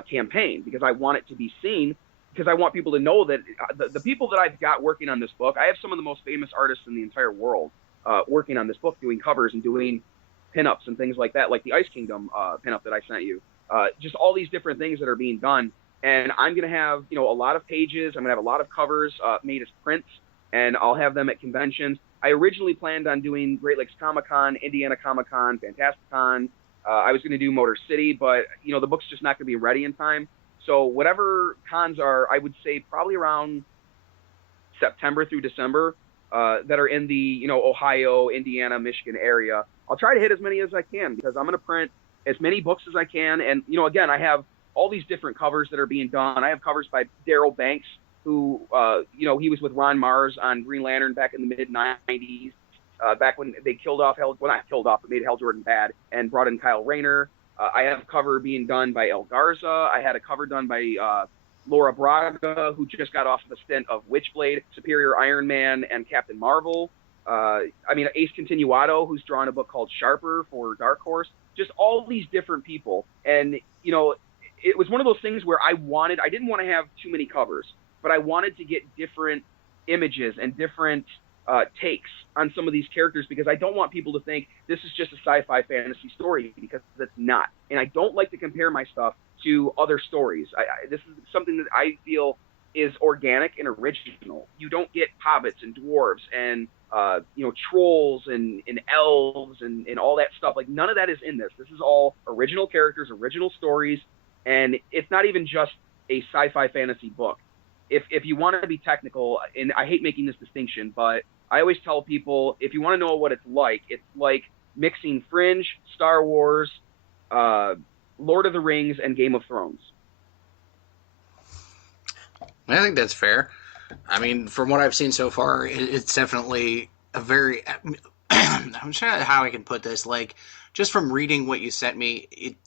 campaign, because I want it to be seen. because I want people to know that the people that I've got working on this book, I have some of the most famous artists in the entire world working on this book, doing covers and doing pinups and things like that, like the Ice Kingdom pinup that I sent you. Just all these different things that are being done. And I'm going to have, a lot of pages. I'm going to have a lot of covers made as prints, and I'll have them at conventions. I originally planned on doing Great Lakes Comic-Con, Indiana Comic-Con, Fantastic-Con. I was going to do Motor City, but, the book's just not going to be ready in time. So whatever cons are, I would say probably around September through December that are in the, Ohio, Indiana, Michigan area. I'll try to hit as many as I can because I'm going to print as many books as I can. And, again, I have all these different covers that are being done. I have covers by Daryl Banks, who, he was with Ron Mars on Green Lantern back in the mid-'90s, back when they killed off not killed off, but made Hal Jordan bad and brought in Kyle Rayner. I have a cover being done by El Garza. I had a cover done by Laura Braga, who just got off of a stint of Witchblade, Superior Iron Man, and Captain Marvel. Ace Continuado, who's drawn a book called Sharper for Dark Horse. Just all these different people. And, it was one of those things where I didn't want to have too many covers, but I wanted to get different images and different takes on some of these characters, because I don't want people to think this is just a sci-fi fantasy story, because it's not. And I don't like to compare my stuff to other stories. This is something that I feel is organic and original. You don't get hobbits and dwarves and trolls and elves and all that stuff. Like, none of that is in this. This is all original characters, original stories, and it's not even just a sci-fi fantasy book. If you want to be technical, and I hate making this distinction, but I always tell people, if you want to know what it's like mixing Fringe, Star Wars, Lord of the Rings, and Game of Thrones. I think that's fair. I mean, from what I've seen so far, it's definitely a very... I'm trying to how I can put this. Like, just from reading what you sent me,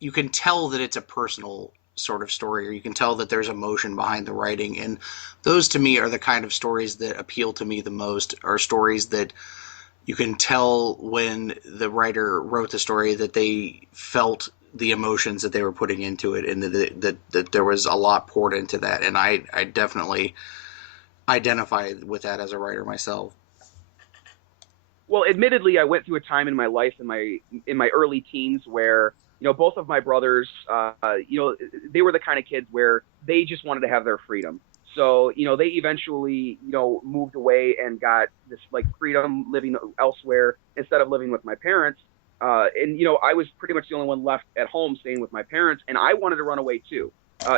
you can tell that it's a personal sort of story, or you can tell that there's emotion behind the writing, and those to me are the kind of stories that appeal to me the most, are stories that you can tell when the writer wrote the story that they felt the emotions that they were putting into it, and that there was a lot poured into that, and I definitely identify with that as a writer myself. Well, admittedly, I went through a time in my life in my early teens where both of my brothers, they were the kind of kids where they just wanted to have their freedom. So, they eventually, moved away and got this like freedom living elsewhere instead of living with my parents. And I was pretty much the only one left at home staying with my parents, and I wanted to run away too.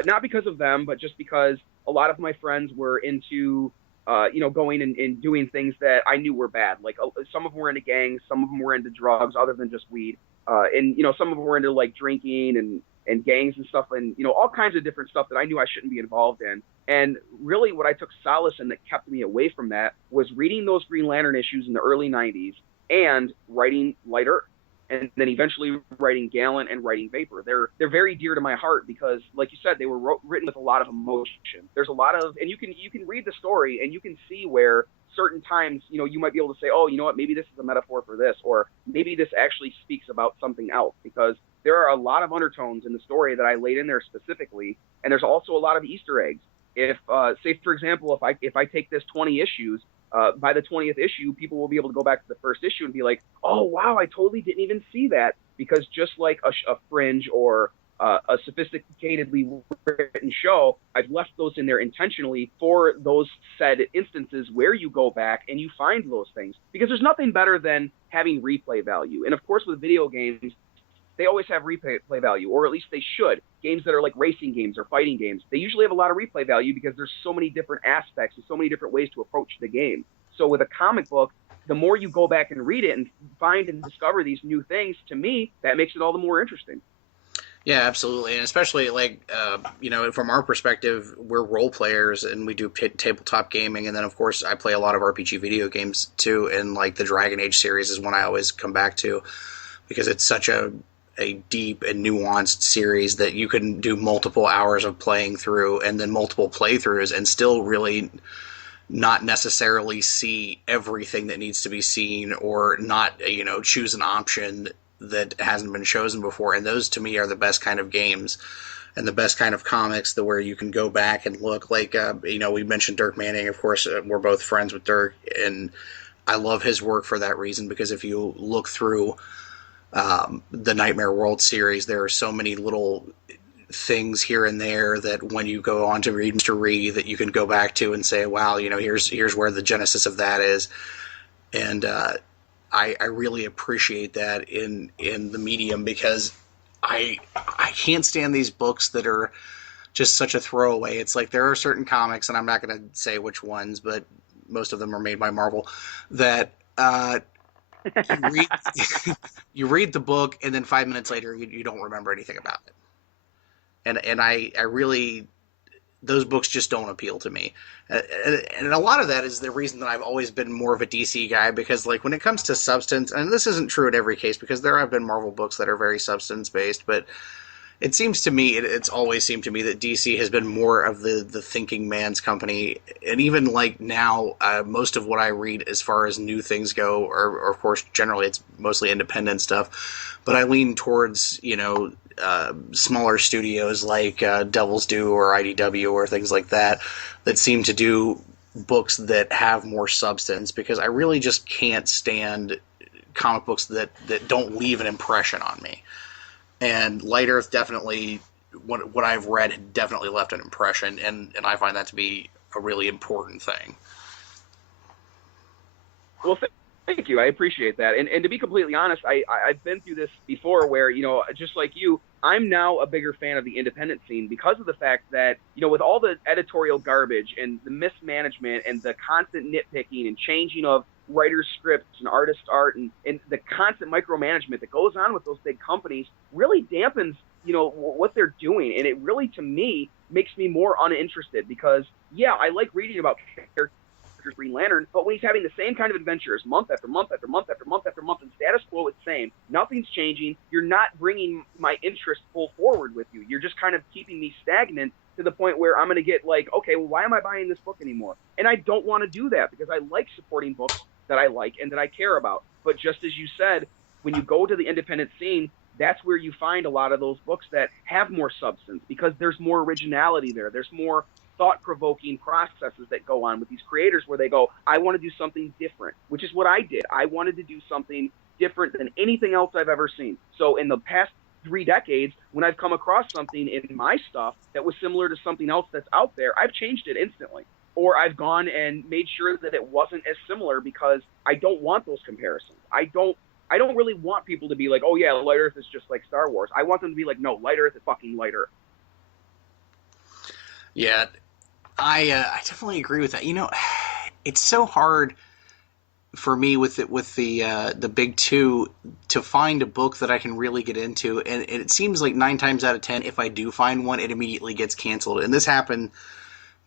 Not because of them, but just because a lot of my friends were into, going and doing things that I knew were bad. Like some of them were into gangs, some of them were into drugs other than just weed. And some of them were into like drinking and gangs and stuff, and all kinds of different stuff that I knew I shouldn't be involved in. And really what I took solace in that kept me away from that was reading those Green Lantern issues in the early 90s and writing Light Earth, and then eventually writing Gallant and writing Vapor. They're very dear to my heart because, like you said, they were written with a lot of emotion. There's a lot of, and you can read the story and you can see where certain times, you might be able to say, oh, you know what, maybe this is a metaphor for this, or maybe this actually speaks about something else, because there are a lot of undertones in the story that I laid in there specifically, and there's also a lot of Easter eggs. If, say, for example, if I take this 20 issues, by the 20th issue, people will be able to go back to the first issue and be like, oh, wow, I totally didn't even see that, because just like a Fringe or a sophisticatedly written show, I've left those in there intentionally for those said instances where you go back and you find those things, because there's nothing better than having replay value. And of course, with video games, they always have replay value, or at least they should. Games that are like racing games or fighting games, they usually have a lot of replay value because there's so many different aspects and so many different ways to approach the game. So with a comic book, the more you go back and read it and find and discover these new things, to me, that makes it all the more interesting. Yeah, absolutely. And especially like, from our perspective, we're role players and we do tabletop gaming. And then, of course, I play a lot of RPG video games too. And like the Dragon Age series is one I always come back to because it's such a deep and nuanced series that you can do multiple hours of playing through and then multiple playthroughs and still really not necessarily see everything that needs to be seen, or not, choose an option that hasn't been chosen before. And those to me are the best kind of games. and the best kind of comics, the where you can go back and look. Like, we mentioned Dirk Manning, of course. We're both friends with Dirk, and I love his work for that reason, because if you look through the Nightmare World series, there are so many little things here and there that when you go on to read Mr. Ree, that you can go back to and say, wow, here's where the genesis of that is. And I really appreciate that in the medium, because I can't stand these books that are just such a throwaway. It's like there are certain comics, and I'm not going to say which ones, but most of them are made by Marvel, that you read the book, and then 5 minutes later you don't remember anything about it. And I really, those books just don't appeal to me. And a lot of that is the reason that I've always been more of a DC guy, because like when it comes to substance, and this isn't true in every case, because there have been Marvel books that are very substance based, but it seems to me, it's always seemed to me that DC has been more of the thinking man's company. And even like now, most of what I read as far as new things go, or of course, generally it's mostly independent stuff, but I lean towards, smaller studios like Devil's Due or IDW or things like that seem to do books that have more substance, because I really just can't stand comic books that don't leave an impression on me. And Light Earth definitely, what I've read, definitely left an impression, and I find that to be a really important thing. Well, thank you. I appreciate that. And to be completely honest, I've been through this before where, just like you, I'm now a bigger fan of the independent scene because of the fact that, with all the editorial garbage and the mismanagement and the constant nitpicking and changing of writers' scripts and artist art and the constant micromanagement that goes on with those big companies really dampens, what they're doing. And it really, to me, makes me more uninterested because, yeah, I like reading about characters, Green Lantern, but when he's having the same kind of adventures month after month after month after month after month, and status quo is the same, nothing's changing, you're not bringing my interest full forward with you. You're just kind of keeping me stagnant to the point where I'm going to get like, okay, well, why am I buying this book anymore? And I don't want to do that because I like supporting books that I like and that I care about. But just as you said, when you go to the independent scene, that's where you find a lot of those books that have more substance because there's more originality there. There's more thought-provoking processes that go on with these creators where they go, I want to do something different, which is what I did. I wanted to do something different than anything else I've ever seen. So in the past 3 decades, when I've come across something in my stuff that was similar to something else that's out there, I've changed it instantly. Or I've gone and made sure that it wasn't as similar because I don't want those comparisons. I don't really want people to be like, oh yeah, Light Earth is just like Star Wars. I want them to be like, no, Light Earth is fucking Light Earth. Yeah, I definitely agree with that. It's so hard for me with the big two to find a book that I can really get into, and it seems like 9 times out of 10, if I do find one, it immediately gets canceled. And this happened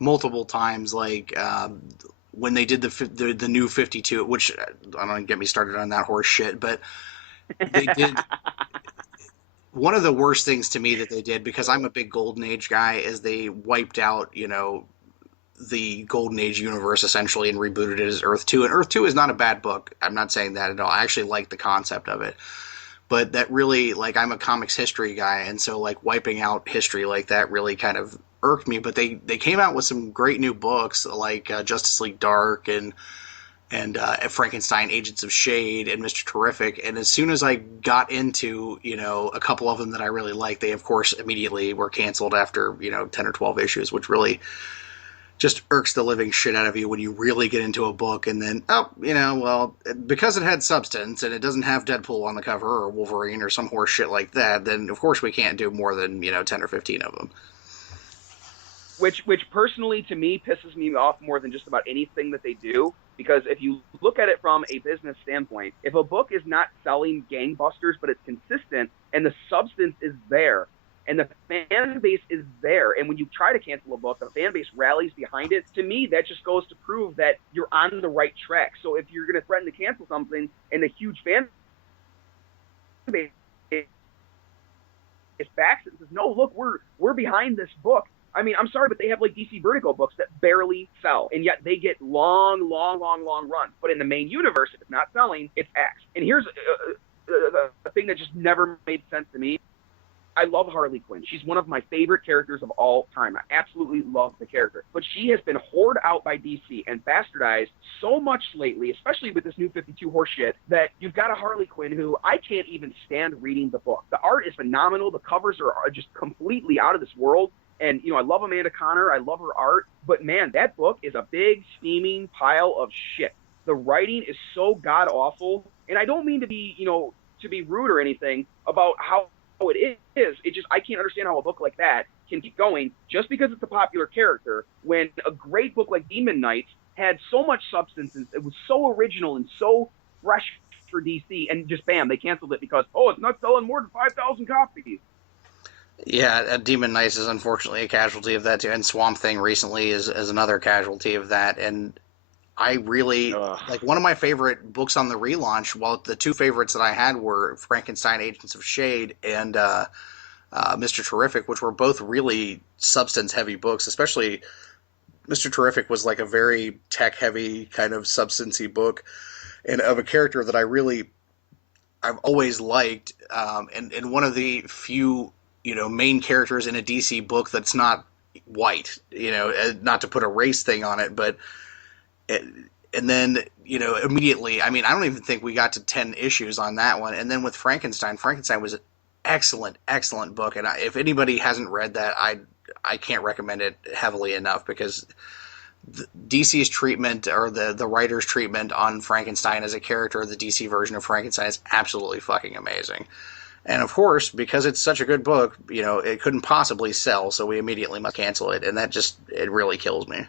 multiple times, like when they did the new 52, which I don't get me started on that horse shit, but they did. One of the worst things to me that they did, because I'm a big Golden Age guy, is they wiped out, the Golden Age universe essentially and rebooted it as Earth 2. And Earth 2 is not a bad book. I'm not saying that at all. I actually like the concept of it. But that really, like, I'm a comics history guy, and so, like, wiping out history like that really kind of irked me. But they came out with some great new books, like Justice League Dark and Frankenstein, Agents of Shade, and Mr. Terrific. And as soon as I got into, a couple of them that I really liked, they, of course, immediately were canceled after, 10 or 12 issues, which really just irks the living shit out of you when you really get into a book and then, because it had substance and it doesn't have Deadpool on the cover or Wolverine or some horse shit like that, then of course we can't do more than, 10 or 15 of them. Which personally to me pisses me off more than just about anything that they do, because if you look at it from a business standpoint, if a book is not selling gangbusters but it's consistent and the substance is there, and the fan base is there, and when you try to cancel a book, the fan base rallies behind it, to me, that just goes to prove that you're on the right track. So if you're going to threaten to cancel something, and the huge fan base backs it and says, no, look, we're behind this book. I mean, I'm sorry, but they have, like, DC Vertigo books that barely sell, and yet they get long runs. But in the main universe, if it's not selling, it's axed. And here's a thing that just never made sense to me. I love Harley Quinn. She's one of my favorite characters of all time. I absolutely love the character. But she has been whored out by DC and bastardized so much lately, especially with this new 52 horse shit, that you've got a Harley Quinn who I can't even stand reading the book. The art is phenomenal. The covers are just completely out of this world. And, I love Amanda Conner. I love her art. But, man, that book is a big, steaming pile of shit. The writing is so god-awful. And I don't mean to be, to be rude or anything about how it is. It just, I can't understand how a book like that can keep going just because it's a popular character when a great book like Demon Knights had so much substance and it was so original and so fresh for DC, and just bam, they canceled it because, it's not selling more than 5,000 copies. Yeah, Demon Knights is unfortunately a casualty of that too, and Swamp Thing recently is another casualty of that, and I really, like, one of my favorite books on the relaunch, well, the two favorites that I had were Frankenstein Agents of Shade and Mr. Terrific, which were both really substance-heavy books, especially Mr. Terrific was like a very tech-heavy kind of substance-y book, and of a character that I've always liked, and one of the few, main characters in a DC book that's not white, not to put a race thing on it, but... And then, immediately, I mean, I don't even think we got to 10 issues on that one. And then with Frankenstein was an excellent, excellent book. And if anybody hasn't read that, I can't recommend it heavily enough, because DC's treatment, or the writer's treatment on Frankenstein as a character, the DC version of Frankenstein, is absolutely fucking amazing. And of course, because it's such a good book, it couldn't possibly sell, so we immediately must cancel it. And that it really kills me.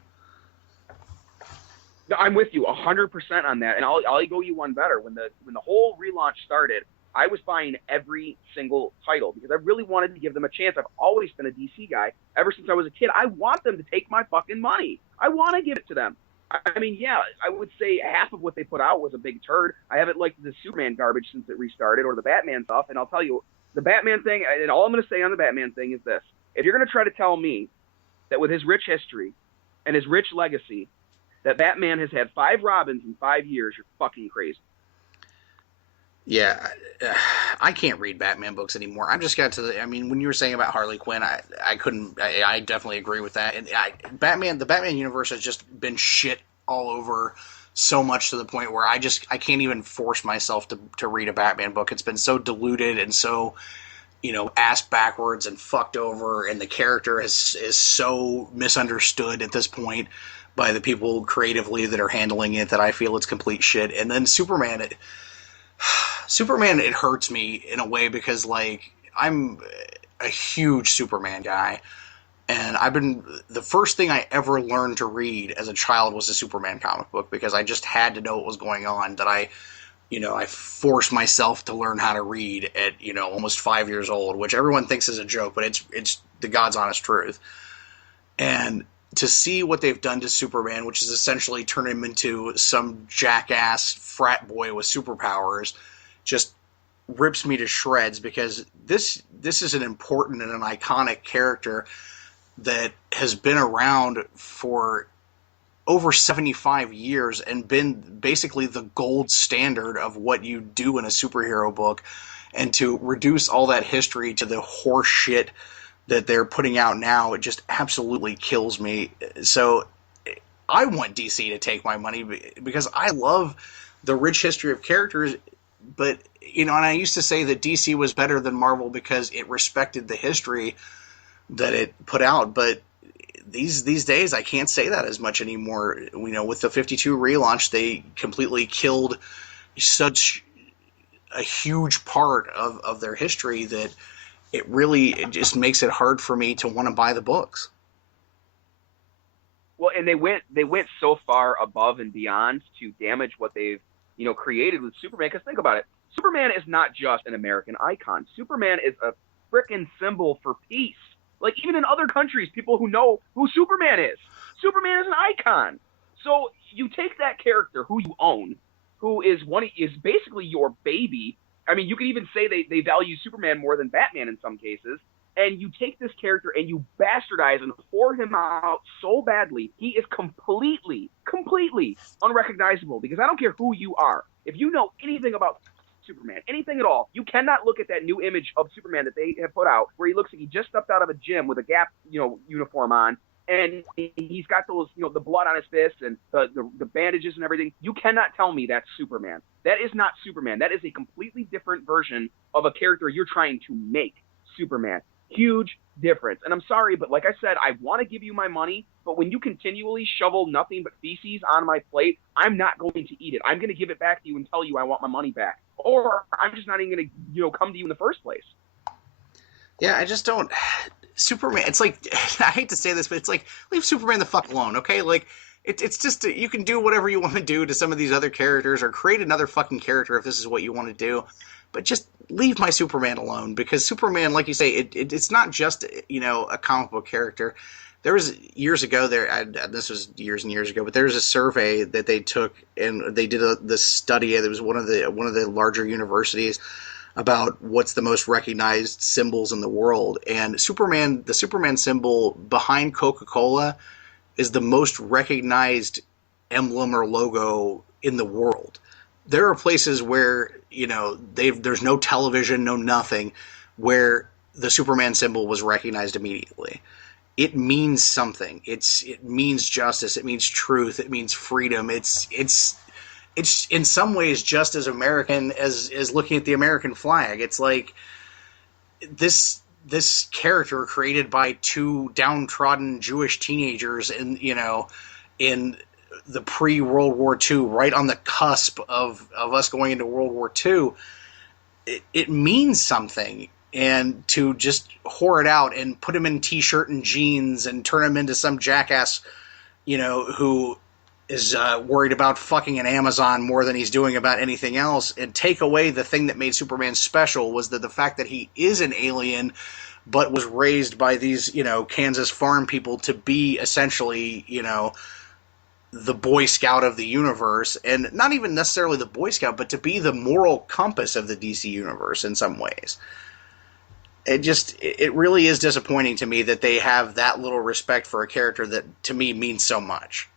I'm with you 100% on that, and I'll go you one better. When the whole relaunch started, I was buying every single title because I really wanted to give them a chance. I've always been a DC guy ever since I was a kid. I want them to take my fucking money. I want to give it to them. I mean, yeah, I would say half of what they put out was a big turd. I haven't liked the Superman garbage since it restarted, or the Batman stuff. And I'll tell you, the Batman thing, and all I'm going to say on the Batman thing is this: if you're going to try to tell me that with his rich history and his rich legacy, that Batman has had 5 Robins in 5 years, you're fucking crazy. Yeah, I can't read Batman books anymore. I just got to when you were saying about Harley Quinn, I definitely agree with that. And the Batman universe has just been shit all over so much, to the point where I can't even force myself to read a Batman book. It's been so diluted and so, ass backwards and fucked over, and the character is so misunderstood at this point by the people creatively that are handling it, that I feel it's complete shit. And then Superman, it hurts me in a way, because I'm a huge Superman guy, and the first thing I ever learned to read as a child was a Superman comic book, because I just had to know what was going on. That I forced myself to learn how to read at almost 5 years old, which everyone thinks is a joke, but it's the God's honest truth. And to see what they've done to Superman, which is essentially turn him into some jackass frat boy with superpowers, just rips me to shreds, because this is an important and an iconic character that has been around for over 75 years and been basically the gold standard of what you do in a superhero book. And to reduce all that history to the horse shit that they're putting out now, it just absolutely kills me. So I want DC to take my money, because I love the rich history of characters, but and I used to say that DC was better than Marvel because it respected the history that it put out, but these days I can't say that as much anymore. With the 52 relaunch, they completely killed such a huge part of their history that it just makes it hard for me to want to buy the books. Well, and they went so far above and beyond to damage what they've created with Superman. Because think about it, Superman is not just an American icon. Superman is a frickin' symbol for peace. Like, even in other countries, people who know who Superman is an icon. So you take that character who you own, who is basically your baby. I mean, you could even say they value Superman more than Batman in some cases. And you take this character and you bastardize and whore him out so badly, he is completely unrecognizable. Because I don't care who you are. If you know anything about Superman, anything at all. You cannot look at that new image of Superman that they have put out, where he looks like he just stepped out of a gym with a Gap, uniform on, and he's got those, the blood on his fists and the bandages and everything. You cannot tell me that's Superman. That is not Superman. That is a completely different version of a character you're trying to make Superman. Huge difference. And I'm sorry, but like I said, I want to give you my money, but when you continually shovel nothing but feces on my plate, I'm not going to eat it. I'm going to give it back to you and tell you I want my money back. Or I'm just not even going to, come to you in the first place. Yeah, I just don't... Superman, it's like... I hate to say this, but it's like, leave Superman the fuck alone, okay? Like, it's just... You can do whatever you want to do to some of these other characters, or create another fucking character if this is what you want to do. But just leave my Superman alone, because Superman, like you say, it's not just, a comic book character. There was years ago this was years and years ago, but there was a survey that they took, and they did this study. It was one of the larger universities about what's the most recognized symbols in the world, and the Superman symbol behind Coca-Cola is the most recognized emblem or logo in the world. There are places where, there's no television, no nothing, where the Superman symbol was recognized immediately. It means something. It means justice. It means truth. It means freedom. It's in some ways just as American as looking at the American flag. It's like this character created by two downtrodden Jewish teenagers in the pre-World War II, right on the cusp of us going into World War II, it means something. And to just whore it out and put him in t-shirt and jeans and turn him into some jackass, who is worried about fucking an Amazon more than he's doing about anything else, and take away the thing that made Superman special was the fact that he is an alien, but was raised by these, Kansas farm people to be essentially, the Boy Scout of the universe, and not even necessarily the Boy Scout, but to be the moral compass of the DC universe in some ways. It really is disappointing to me that they have that little respect for a character that to me means so much.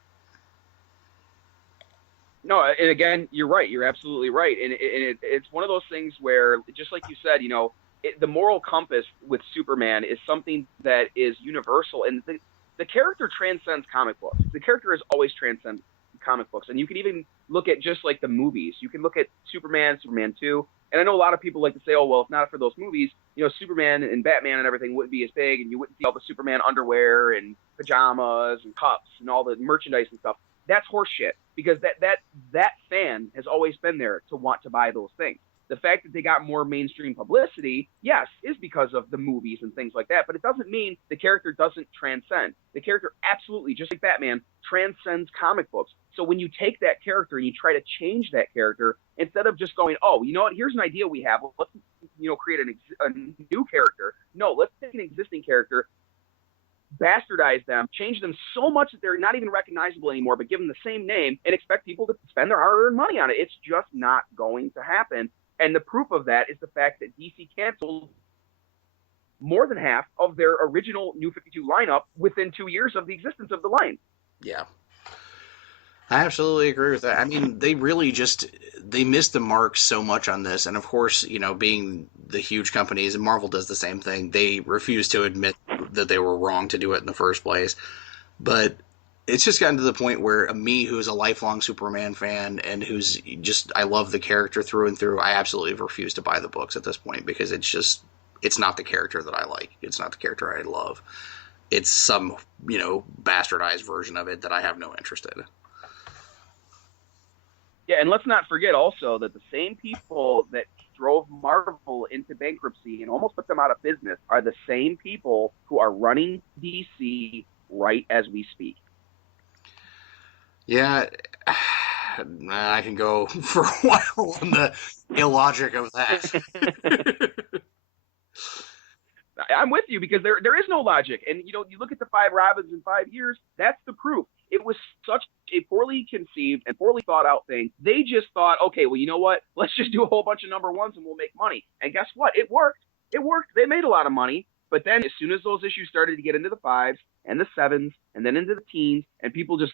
No, and again, you're right. You're absolutely right. And it's one of those things where, just like you said, the moral compass with Superman is something that is universal, and the character transcends comic books. The character has always transcended comic books. And you can even look at just like the movies. You can look at Superman 2. And I know a lot of people like to say, oh, well, if not for those movies, Superman and Batman and everything wouldn't be as big, and you wouldn't see all the Superman underwear and pajamas and cups and all the merchandise and stuff. That's horseshit, because that fan has always been there to want to buy those things. The fact that they got more mainstream publicity, yes, is because of the movies and things like that, but it doesn't mean the character doesn't transcend. The character absolutely, just like Batman, transcends comic books. So when you take that character and you try to change that character, instead of just going, oh, you know what, here's an idea we have, let's create a new character. No, let's take an existing character, bastardize them, change them so much that they're not even recognizable anymore, but give them the same name and expect people to spend their hard-earned money on it. It's just not going to happen. And the proof of that is the fact that DC canceled more than half of their original New 52 lineup within 2 years of the existence of the line. Yeah. I absolutely agree with that. I mean, they really they missed the mark so much on this. And of course, being the huge companies, and Marvel does the same thing, they refuse to admit that they were wrong to do it in the first place. But it's just gotten to the point where me, who is a lifelong Superman fan and who's I love the character through and through, I absolutely refuse to buy the books at this point, because it's not the character that I like. It's not the character I love. It's some, bastardized version of it that I have no interest in. Yeah, and let's not forget also that the same people that drove Marvel into bankruptcy and almost put them out of business are the same people who are running DC right as we speak. Yeah, I can go for a while on the illogic of that. I'm with you, because there is no logic. And, you look at the 5 Robins in 5 years, that's the proof. It was such a poorly conceived and poorly thought out thing. They just thought, okay, well, you know what? Let's just do a whole bunch of number ones and we'll make money. And guess what? It worked. They made a lot of money. But then as soon as those issues started to get into the 5s and the 7s and then into the teens, and people just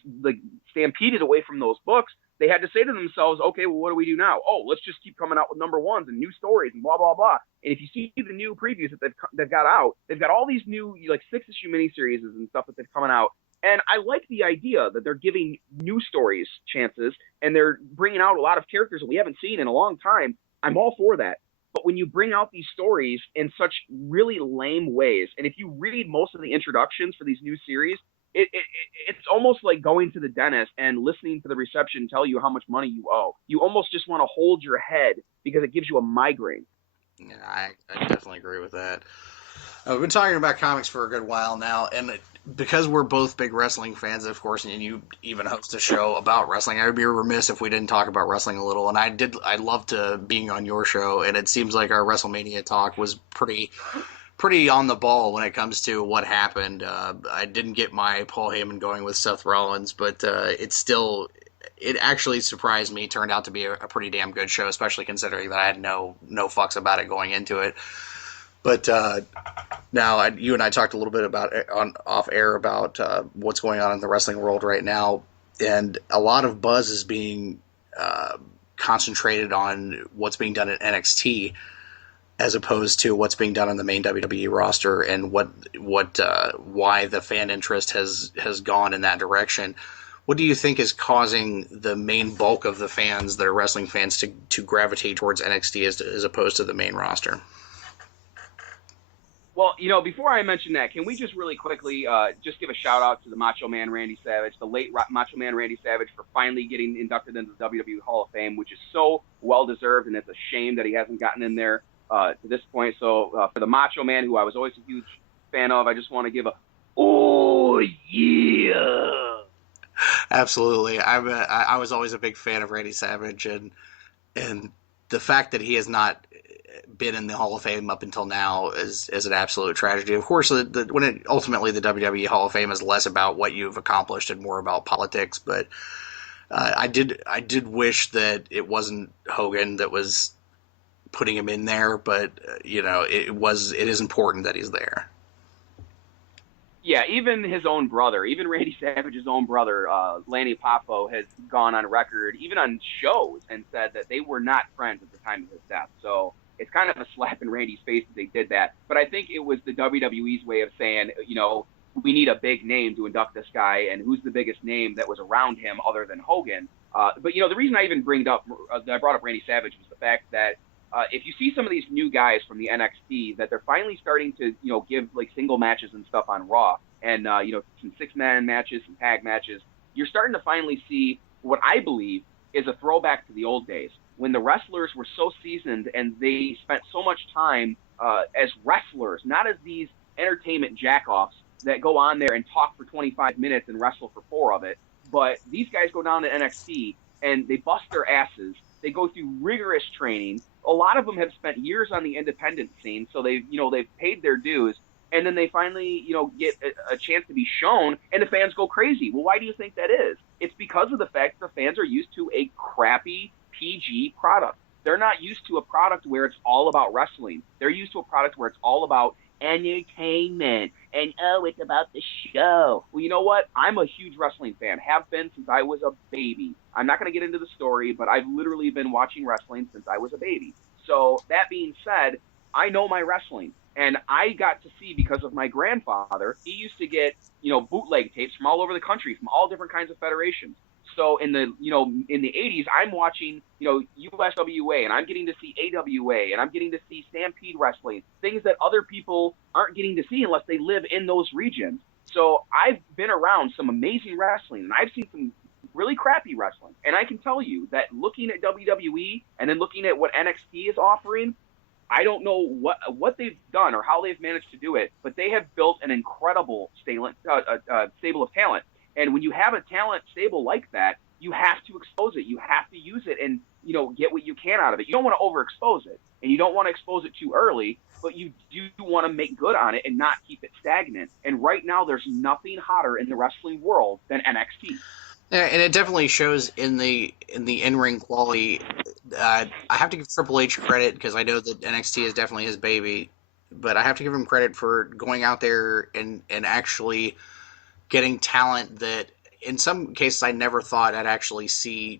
stampeded away from those books, they had to say to themselves, okay, well, what do we do now? Oh, let's just keep coming out with number ones and new stories and blah, blah, blah. And if you see the new previews that they've got out, they've got all these new, like, 6-issue miniseries and stuff that they've coming out. And I like the idea that they're giving new stories chances and they're bringing out a lot of characters that we haven't seen in a long time. I'm all for that. But when you bring out these stories in such really lame ways, and if you read most of the introductions for these new series, it's almost like going to the dentist and listening to the reception tell you how much money you owe. You almost just want to hold your head because it gives you a migraine. Yeah, I definitely agree with that. We've been talking about comics for a good while now, and because we're both big wrestling fans, of course, and you even host a show about wrestling, I would be remiss if we didn't talk about wrestling a little. And I loved being on your show, and it seems like our WrestleMania talk was pretty on the ball when it comes to what happened. I didn't get my Paul Heyman going with Seth Rollins, but it actually surprised me. It turned out to be a pretty damn good show, especially considering that I had no fucks about it going into it. But now you and I talked a little bit about off air about what's going on in the wrestling world right now, and a lot of buzz is being concentrated on what's being done at NXT as opposed to what's being done on the main WWE roster, and why the fan interest has gone in that direction. What do you think is causing the main bulk of the fans that are wrestling fans to gravitate towards NXT as opposed to the main roster? Well, before I mention that, can we just really quickly just give a shout out to the Macho Man Randy Savage, the late Macho Man Randy Savage, for finally getting inducted into the WWE Hall of Fame, which is so well deserved, and it's a shame that he hasn't gotten in there to this point. So for the Macho Man, who I was always a huge fan of, I just want to give a oh yeah. Absolutely, I was always a big fan of Randy Savage, and the fact that he has not been in the Hall of Fame up until now is an absolute tragedy. Of course, ultimately the WWE Hall of Fame is less about what you've accomplished and more about politics. But I did wish that it wasn't Hogan that was putting him in there. But it is important that he's there. Yeah, even his own brother, even Randy Savage's own brother, Lanny Poffo, has gone on record, even on shows, and said that they were not friends at the time of his death. So it's kind of a slap in Randy's face that they did that. But I think it was the WWE's way of saying, we need a big name to induct this guy, and who's the biggest name that was around him other than Hogan? But the reason I even I brought up Randy Savage was the fact that if you see some of these new guys from the NXT, that they're finally starting to, give like single matches and stuff on Raw, and some 6-man matches, some tag matches, you're starting to finally see what I believe is a throwback to the old days, when the wrestlers were so seasoned and they spent so much time as wrestlers, not as these entertainment jackoffs that go on there and talk for 25 minutes and wrestle for 4 of it. But these guys go down to NXT and they bust their asses. They go through rigorous training. A lot of them have spent years on the independent scene, so they've paid their dues. And then they finally, get a chance to be shown, and the fans go crazy. Well, why do you think that is? It's because of the fact that the fans are used to a crappy PG product. They're not used to a product where it's all about wrestling. They're used to a product where it's all about entertainment, and it's about the show. Well, you know what? I'm a huge wrestling fan, have been since I was a baby. I'm not going to get into the story, but I've literally been watching wrestling since I was a baby. So that being said, I know my wrestling. And I got to see, because of my grandfather, he used to get, bootleg tapes from all over the country, from all different kinds of federations. So in the 80s, I'm watching, USWA, and I'm getting to see AWA, and I'm getting to see Stampede Wrestling, things that other people aren't getting to see unless they live in those regions. So I've been around some amazing wrestling, and I've seen some really crappy wrestling. And I can tell you that looking at WWE and then looking at what NXT is offering, I don't know what they've done or how they've managed to do it, but they have built an incredible stable of talent. And when you have a talent stable like that, you have to expose it. You have to use it and, get what you can out of it. You don't want to overexpose it, and you don't want to expose it too early, but you do want to make good on it and not keep it stagnant. And right now, there's nothing hotter in the wrestling world than NXT. Yeah, and it definitely shows in the in-ring quality. I have to give Triple H credit, because I know that NXT is definitely his baby, but I have to give him credit for going out there and actually getting talent that in some cases I never thought I'd actually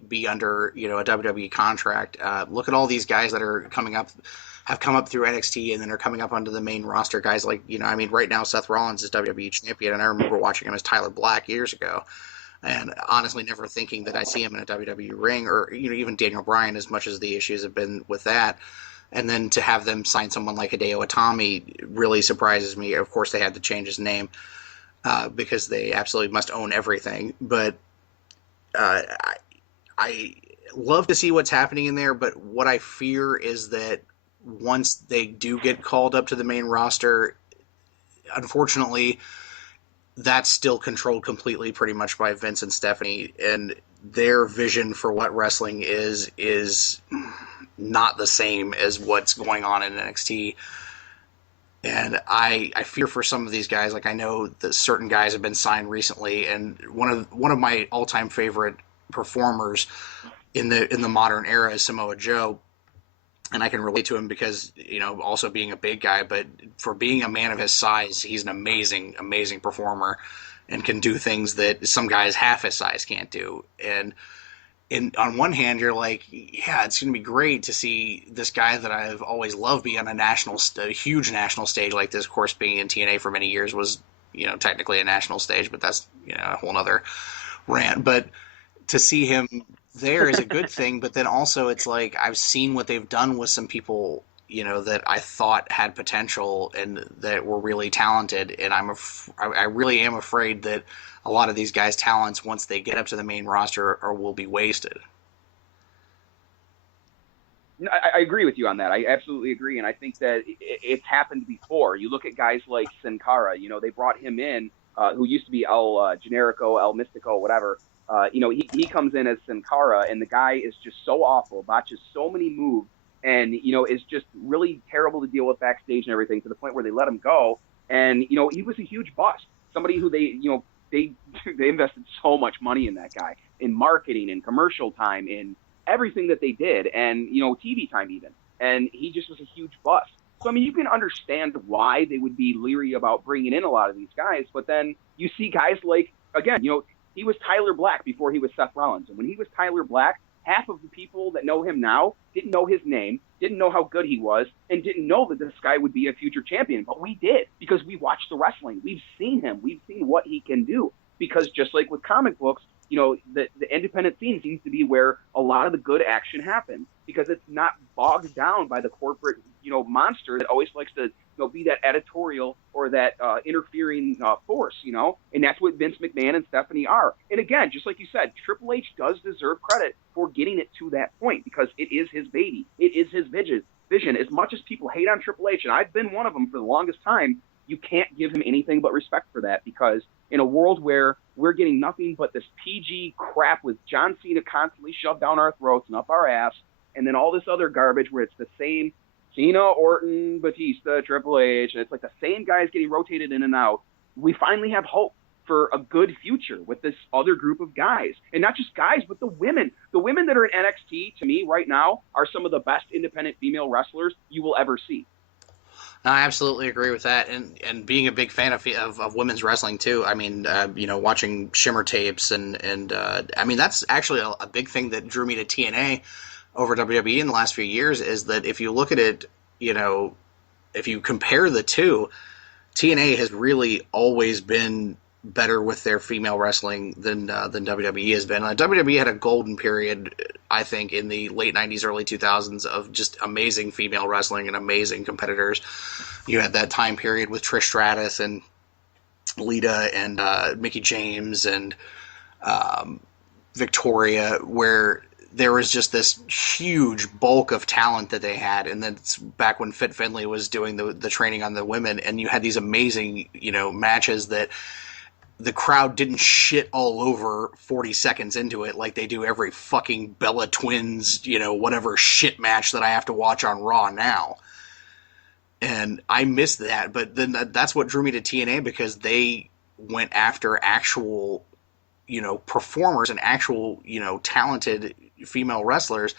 be under, a WWE contract. Look at all these guys that are have come up through NXT and then are coming up onto the main roster. Guys like, right now Seth Rollins is WWE champion, and I remember watching him as Tyler Black years ago, and honestly never thinking that I'd see him in a WWE ring, or even Daniel Bryan, as much as the issues have been with that. And then to have them sign someone like Hideo Itami really surprises me. Of course, they had to change his name because they absolutely must own everything. But I love to see what's happening in there. But what I fear is that once they do get called up to the main roster, unfortunately, that's still controlled completely pretty much by Vince and Stephanie, and their vision for what wrestling is not the same as what's going on in NXT. And I fear for some of these guys. Like, I know that certain guys have been signed recently, and one of my all-time favorite performers in the modern era is Samoa Joe. And I can relate to him because, also being a big guy, but for being a man of his size, he's an amazing, amazing performer and can do things that some guys half his size can't do. And on one hand, you're like, yeah, it's going to be great to see this guy that I've always loved be on a huge national stage like this. Of course, being in TNA for many years was, technically a national stage, but that's, a whole nother rant. But to see him there is a good thing, but then also it's like I've seen what they've done with some people, that I thought had potential and that were really talented, and I really am afraid that a lot of these guys' talents, once they get up to the main roster, will be wasted. I agree with you on that. I absolutely agree, and I think that it's happened before. You look at guys like Sin Cara. They brought him in, who used to be El Generico, El Mystico, whatever. He comes in as Sin Cara, and the guy is just so awful, botches so many moves, and, is just really terrible to deal with backstage and everything, to the point where they let him go. And, he was a huge bust. Somebody who they invested so much money in that guy, in marketing, in commercial time, in everything that they did, and, TV time even. And he just was a huge bust. So, I mean, you can understand why they would be leery about bringing in a lot of these guys, but then you see guys like, again, he was Tyler Black before he was Seth Rollins. And when he was Tyler Black, half of the people that know him now didn't know his name, didn't know how good he was, and didn't know that this guy would be a future champion. But we did, because we watched the wrestling. We've seen him. We've seen what he can do. Because just like with comic books, the independent scene seems to be where a lot of the good action happens, because it's not bogged down by the corporate, monster that always likes to, be that editorial or that interfering force, and that's what Vince McMahon and Stephanie are. And again, just like you said, Triple H does deserve credit for getting it to that point, because it is his baby. It is his vision. As much as people hate on Triple H, and I've been one of them for the longest time, you can't give him anything but respect for that, because in a world where we're getting nothing but this PG crap with John Cena constantly shoved down our throats and up our ass, and then all this other garbage where it's the same Cena, Orton, Batista, Triple H, and it's like the same guys getting rotated in and out, we finally have hope for a good future with this other group of guys. And not just guys, but the women. The women that are in NXT, to me, right now, are some of the best independent female wrestlers you will ever see. I absolutely agree with that, and being a big fan of women's wrestling too. I mean, watching Shimmer tapes, and I mean, that's actually a big thing that drew me to TNA over WWE in the last few years, is that if you look at it, if you compare the two, TNA has really always been better with their female wrestling than WWE has been. WWE had a golden period, I think, in the late 90s, early 2000s of just amazing female wrestling and amazing competitors. You had that time period with Trish Stratus and Lita and Mickie James and Victoria, where there was just this huge bulk of talent that they had. And then it's back when Fit Finlay was doing the training on the women, and you had these amazing, matches that the crowd didn't shit all over 40 seconds into it like they do every fucking Bella Twins, whatever shit match that I have to watch on Raw now. And I miss that, but then that's what drew me to TNA, because they went after actual, performers and actual, talented female wrestlers.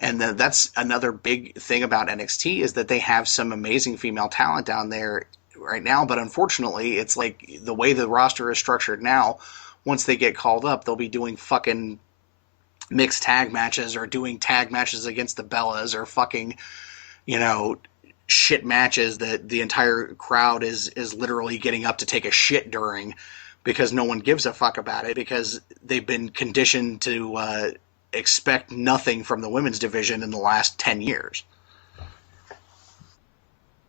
And that's another big thing about NXT, is that they have some amazing female talent down there right now. But unfortunately, it's like the way the roster is structured now, once they get called up, they'll be doing fucking mixed tag matches or doing tag matches against the Bellas or fucking, you know, shit matches that the entire crowd is literally getting up to take a shit during because no one gives a fuck about it because they've been conditioned to expect nothing from the women's division in the last 10 years.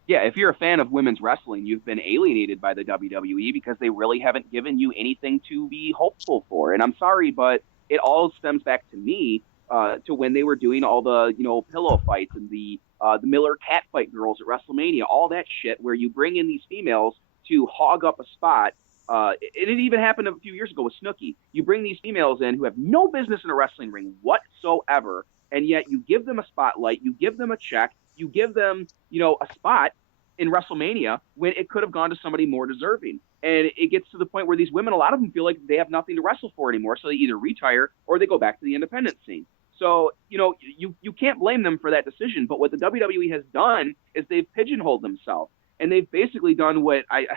Yeah, if you're a fan of women's wrestling, you've been alienated by the WWE because they really haven't given you anything to be hopeful for. And I'm sorry, but it all stems back to me, to when they were doing all the, pillow fights and the Miller catfight girls at WrestleMania, all that shit where you bring in these females to hog up a spot. It even happened a few years ago with Snooki. You bring these females in who have no business in a wrestling ring whatsoever, and yet you give them a spotlight, you give them a check, you give them, a spot in WrestleMania when it could have gone to somebody more deserving. And it gets to the point where these women, a lot of them feel like they have nothing to wrestle for anymore, so they either retire or they go back to the independent scene. So, you can't blame them for that decision, but what the WWE has done is they've pigeonholed themselves, and they've basically done what I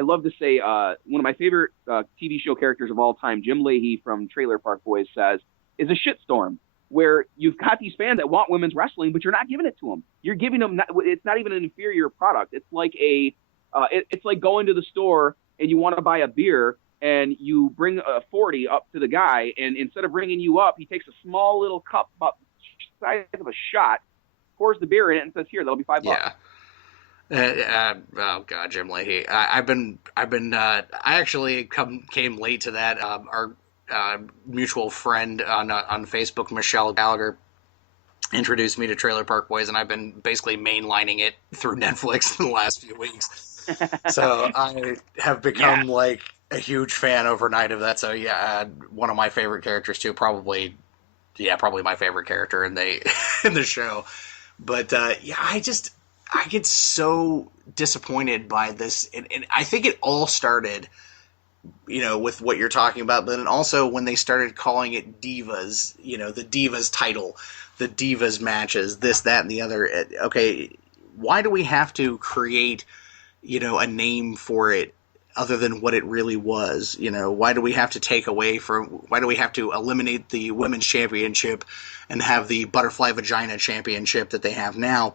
love to say, one of my favorite TV show characters of all time, Jim Leahy from Trailer Park Boys, says, is a shitstorm, where you've got these fans that want women's wrestling, but you're not giving it to them. You're giving them, it's not even an inferior product. It's like it's like going to the store and you want to buy a beer and you bring a 40 up to the guy, and instead of bringing you up, he takes a small little cup about the size of a shot, pours the beer in it, and says, "Here, that'll be $5." Yeah. Oh God, Jim Leahy. I actually came late to that. Our mutual friend on Facebook, Michelle Gallagher, introduced me to Trailer Park Boys, and I've been basically mainlining it through Netflix in the last few weeks. So I have become like a huge fan overnight of that. So yeah, one of my favorite characters too. Probably my favorite character in the show. But I get so disappointed by this, and I think it all started, with what you're talking about, but then also when they started calling it divas, the divas title, the divas matches, this, that, and the other. Okay, why do we have to create, a name for it other than what it really was? Why do we have to eliminate the women's championship and have the butterfly vagina championship that they have now?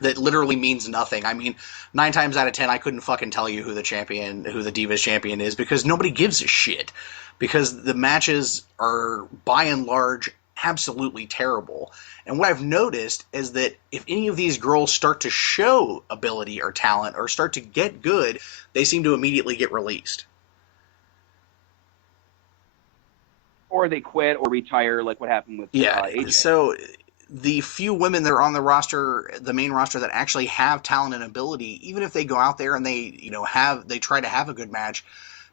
That literally means nothing. I mean, 9 times out of 10, I couldn't fucking tell you who the Divas champion is, because nobody gives a shit. Because the matches are, by and large, absolutely terrible. And what I've noticed is that if any of these girls start to show ability or talent or start to get good, they seem to immediately get released. Or they quit or retire, like what happened with AJ. So the few women that are on the roster, the main roster, that actually have talent and ability, even if they go out there and they try to have a good match,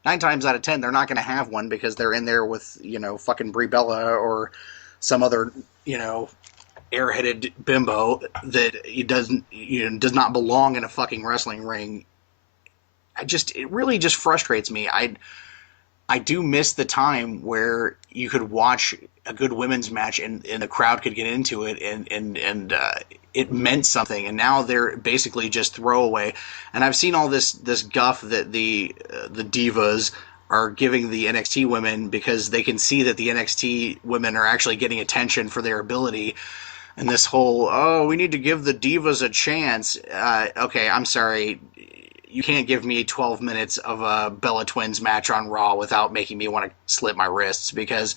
9 times out of 10 they're not going to have one, because they're in there with fucking Brie Bella or some other airheaded bimbo that does not belong in a fucking wrestling ring. It really just frustrates me. I do miss the time where you could watch a good women's match and the crowd could get into it and it meant something. And now they're basically just throwaway. And I've seen all this guff that the divas are giving the NXT women, because they can see that the NXT women are actually getting attention for their ability. And this whole, we need to give the divas a chance. Okay, I'm sorry. You can't give me 12 minutes of a Bella Twins match on Raw without making me want to slit my wrists, because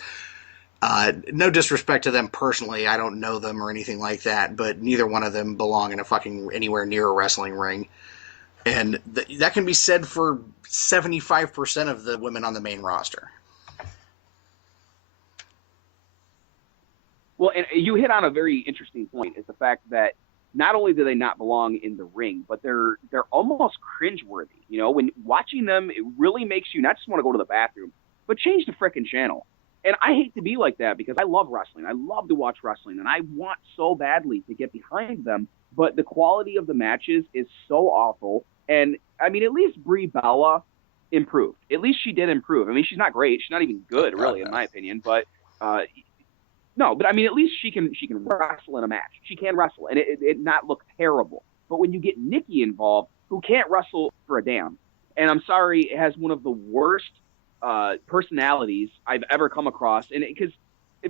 no disrespect to them personally, I don't know them or anything like that, but neither one of them belong in a fucking anywhere near a wrestling ring. And that can be said for 75% of the women on the main roster. Well, and you hit on a very interesting point, is the fact that not only do they not belong in the ring, but they're almost cringeworthy. When watching them, it really makes you not just want to go to the bathroom, but change the frickin' channel. And I hate to be like that, because I love wrestling. I love to watch wrestling, and I want so badly to get behind them. But the quality of the matches is so awful. And, I mean, at least Brie Bella improved. At least she did improve. I mean, she's not great. She's not even good, really, in my opinion. But no, but I mean, at least she can wrestle in a match. She can wrestle, and it not look terrible. But when you get Nikki involved, who can't wrestle for a damn, and I'm sorry, has one of the worst personalities I've ever come across. And because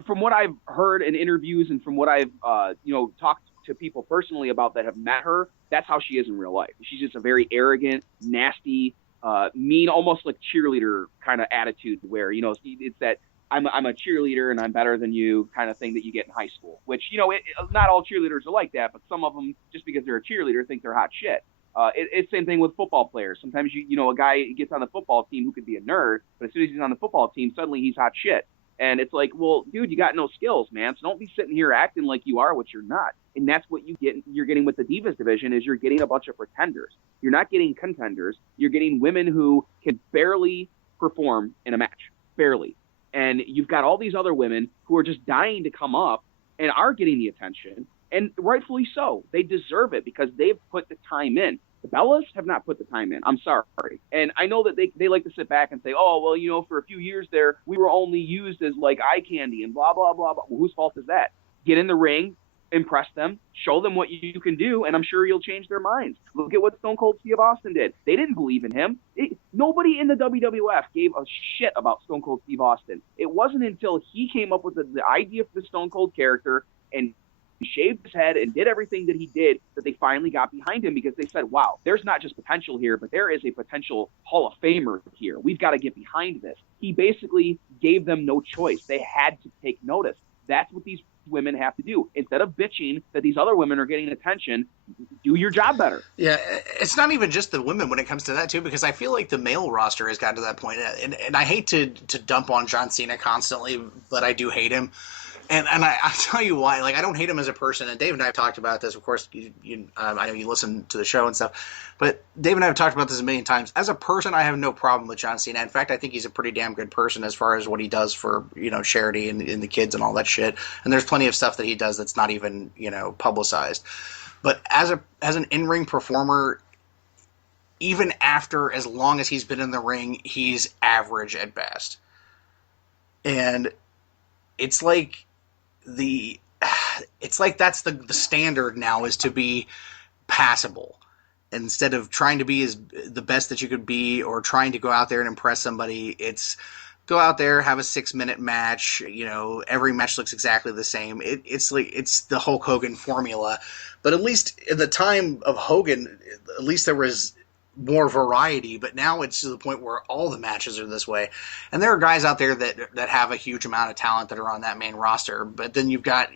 from what I've heard in interviews and from what I've talked to people personally about that have met her, that's how she is in real life. She's just a very arrogant, nasty, mean, almost like cheerleader kind of attitude, where it's that I'm a cheerleader and I'm better than you kind of thing that you get in high school. Which not all cheerleaders are like that, but some of them, just because they're a cheerleader, think they're hot shit. It's same thing with football players. Sometimes a guy gets on the football team who could be a nerd, but as soon as he's on the football team, suddenly he's hot shit. And it's like, well, dude, you got no skills, man. So don't be sitting here acting like you are what you're not. And that's what you're getting with the Divas division, is you're getting a bunch of pretenders. You're not getting contenders. You're getting women who can barely perform in a match, barely. And you've got all these other women who are just dying to come up and are getting the attention, and rightfully so. They deserve it because they've put the time in. The Bellas have not put the time in. I'm sorry. And I know that they like to sit back and say, oh, well, for a few years there, we were only used as like eye candy and blah, blah, blah, blah. Well, whose fault is that? Get in the ring, impress them, show them what you can do, and I'm sure you'll change their minds. Look at what Stone Cold Steve Austin did. They didn't believe in him. Nobody in the WWF gave a shit about Stone Cold Steve Austin. It wasn't until he came up with the idea for the Stone Cold character and shaved his head and did everything that he did that they finally got behind him, because they said, wow, there's not just potential here, but there is a potential Hall of Famer here. We've got to get behind this. He basically gave them no choice. They had to take notice. That's what these women have to do. Instead of bitching that these other women are getting attention, do your job better. Yeah, it's not even just the women when it comes to that, too, because I feel like the male roster has gotten to that point. And I hate to dump on John Cena constantly, but I do hate him. And I'll tell you why. Like, I don't hate him as a person. And Dave and I have talked about this. Of course, I know you listen to the show and stuff. But Dave and I have talked about this a million times. As a person, I have no problem with John Cena. In fact, I think he's a pretty damn good person as far as what he does for, charity and the kids and all that shit. And there's plenty of stuff that he does that's not even, publicized. But as an in-ring performer, even after as long as he's been in the ring, he's average at best. And it's like that's the standard now, is to be passable instead of trying to be the best that you could be, or trying to go out there and impress somebody. It's go out there, have a 6-minute match. Every match looks exactly the same. It's the Hulk Hogan formula. But at least in the time of Hogan, at least there was more variety, but now it's to the point where all the matches are this way. And there are guys out there that have a huge amount of talent that are on that main roster, but then you've got,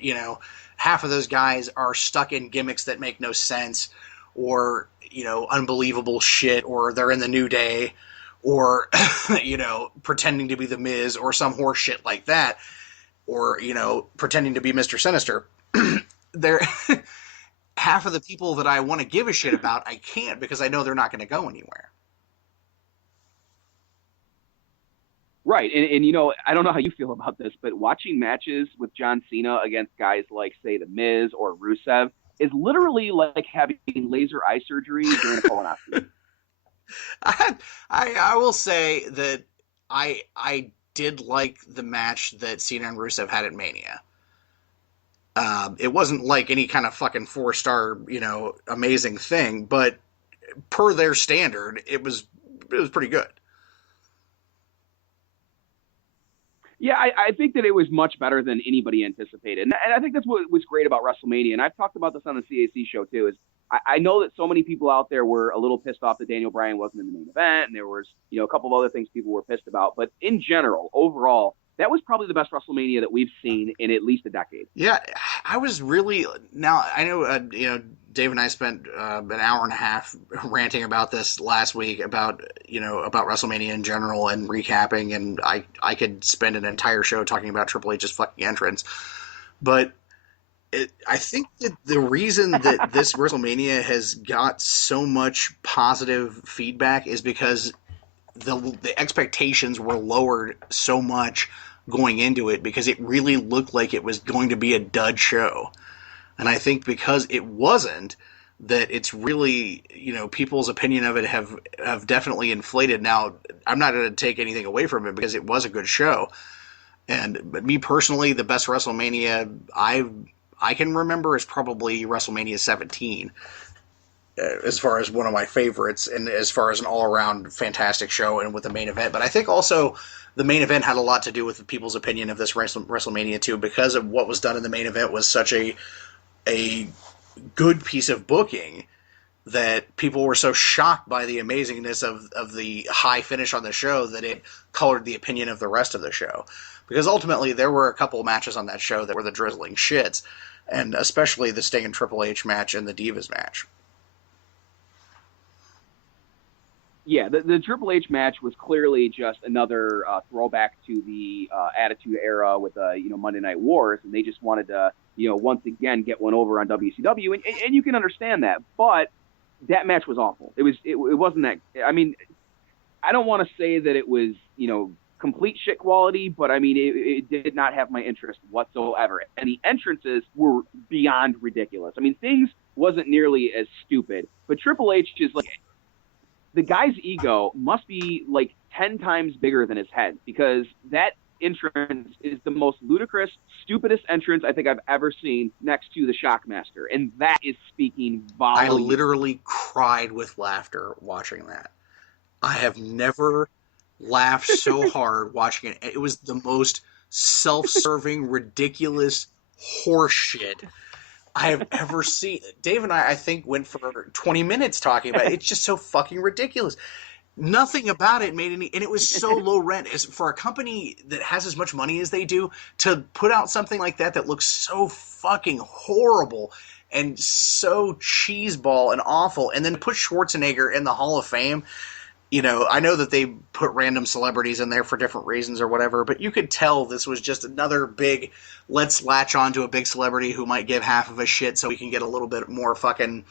half of those guys are stuck in gimmicks that make no sense, or, unbelievable shit, or they're in the New Day, or, pretending to be the Miz, or some horse shit like that, or, pretending to be Mr. Sinister. They're half of the people that I want to give a shit about, I can't, because I know they're not going to go anywhere. Right. And I don't know how you feel about this, but watching matches with John Cena against guys like, say, The Miz or Rusev is literally like having laser eye surgery during a colonoscopy. I will say that I did like the match that Cena and Rusev had at Mania. It wasn't like any kind of fucking 4-star, amazing thing, but per their standard, it was pretty good. Yeah, I think that it was much better than anybody anticipated. And I think that's what was great about WrestleMania. And I've talked about this on the CAC show, too, is I know that so many people out there were a little pissed off that Daniel Bryan wasn't in the main event, and there was, a couple of other things people were pissed about. But in general, overall, that was probably the best WrestleMania that we've seen in at least a decade. Yeah, I was really... Now, I know, Dave and I spent an hour and a half ranting about this last week, about WrestleMania in general and recapping, and I could spend an entire show talking about Triple H's fucking entrance. But I think that the reason that this WrestleMania has got so much positive feedback is because the expectations were lowered so much going into it, because it really looked like it was going to be a dud show. And I think because it wasn't, that it's really, people's opinion of it have definitely inflated. Now, I'm not going to take anything away from it, because it was a good show. But me personally, the best WrestleMania I can remember is probably WrestleMania 17. as far as one of my favorites, and as far as an all-around fantastic show, and with the main event. But I think also the main event had a lot to do with people's opinion of this WrestleMania 2, because of what was done in the main event was such a good piece of booking that people were so shocked by the amazingness of the high finish on the show that it colored the opinion of the rest of the show. Because ultimately there were a couple of matches on that show that were the drizzling shits, and especially the Sting and Triple H match and the Divas match. Yeah, the Triple H match was clearly just another throwback to the Attitude Era with Monday Night Wars, and they just wanted to once again get one over on WCW, and you can understand that. But that match was awful. It wasn't that. I mean, I don't want to say that it was complete shit quality, but I mean it did not have my interest whatsoever, and the entrances were beyond ridiculous. I mean, things wasn't nearly as stupid, but Triple H is like. The guy's ego must be like 10 times bigger than his head, because that entrance is the most ludicrous, stupidest entrance I think I've ever seen, next to the Shockmaster. And that is speaking volumes. I literally cried with laughter watching that. I have never laughed so hard watching it. It was the most self-serving, ridiculous horseshit I have ever seen. Dave and I think, went for 20 minutes talking about it. It's just so fucking ridiculous. Nothing about it made any, and it was so low rent. As for a company that has as much money as they do, to put out something like that looks so fucking horrible and so cheeseball and awful, and then put Schwarzenegger in the Hall of Fame. I know that they put random celebrities in there for different reasons or whatever, but you could tell this was just another big, let's latch on to a big celebrity who might give half of a shit so we can get a little bit more fucking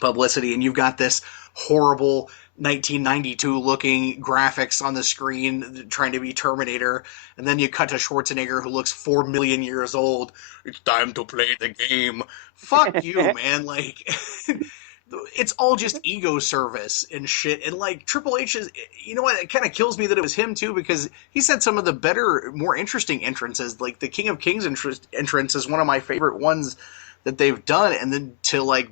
publicity. And you've got this horrible 1992 looking graphics on the screen trying to be Terminator, and then you cut to Schwarzenegger who looks 4 million years old. It's time to play the game. Fuck you, man. Like... It's all just ego service and shit. And like Triple H is, what, it kind of kills me that it was him too, because he said some of the better, more interesting entrances. Like the King of Kings entrance is one of my favorite ones that they've done. And then to like,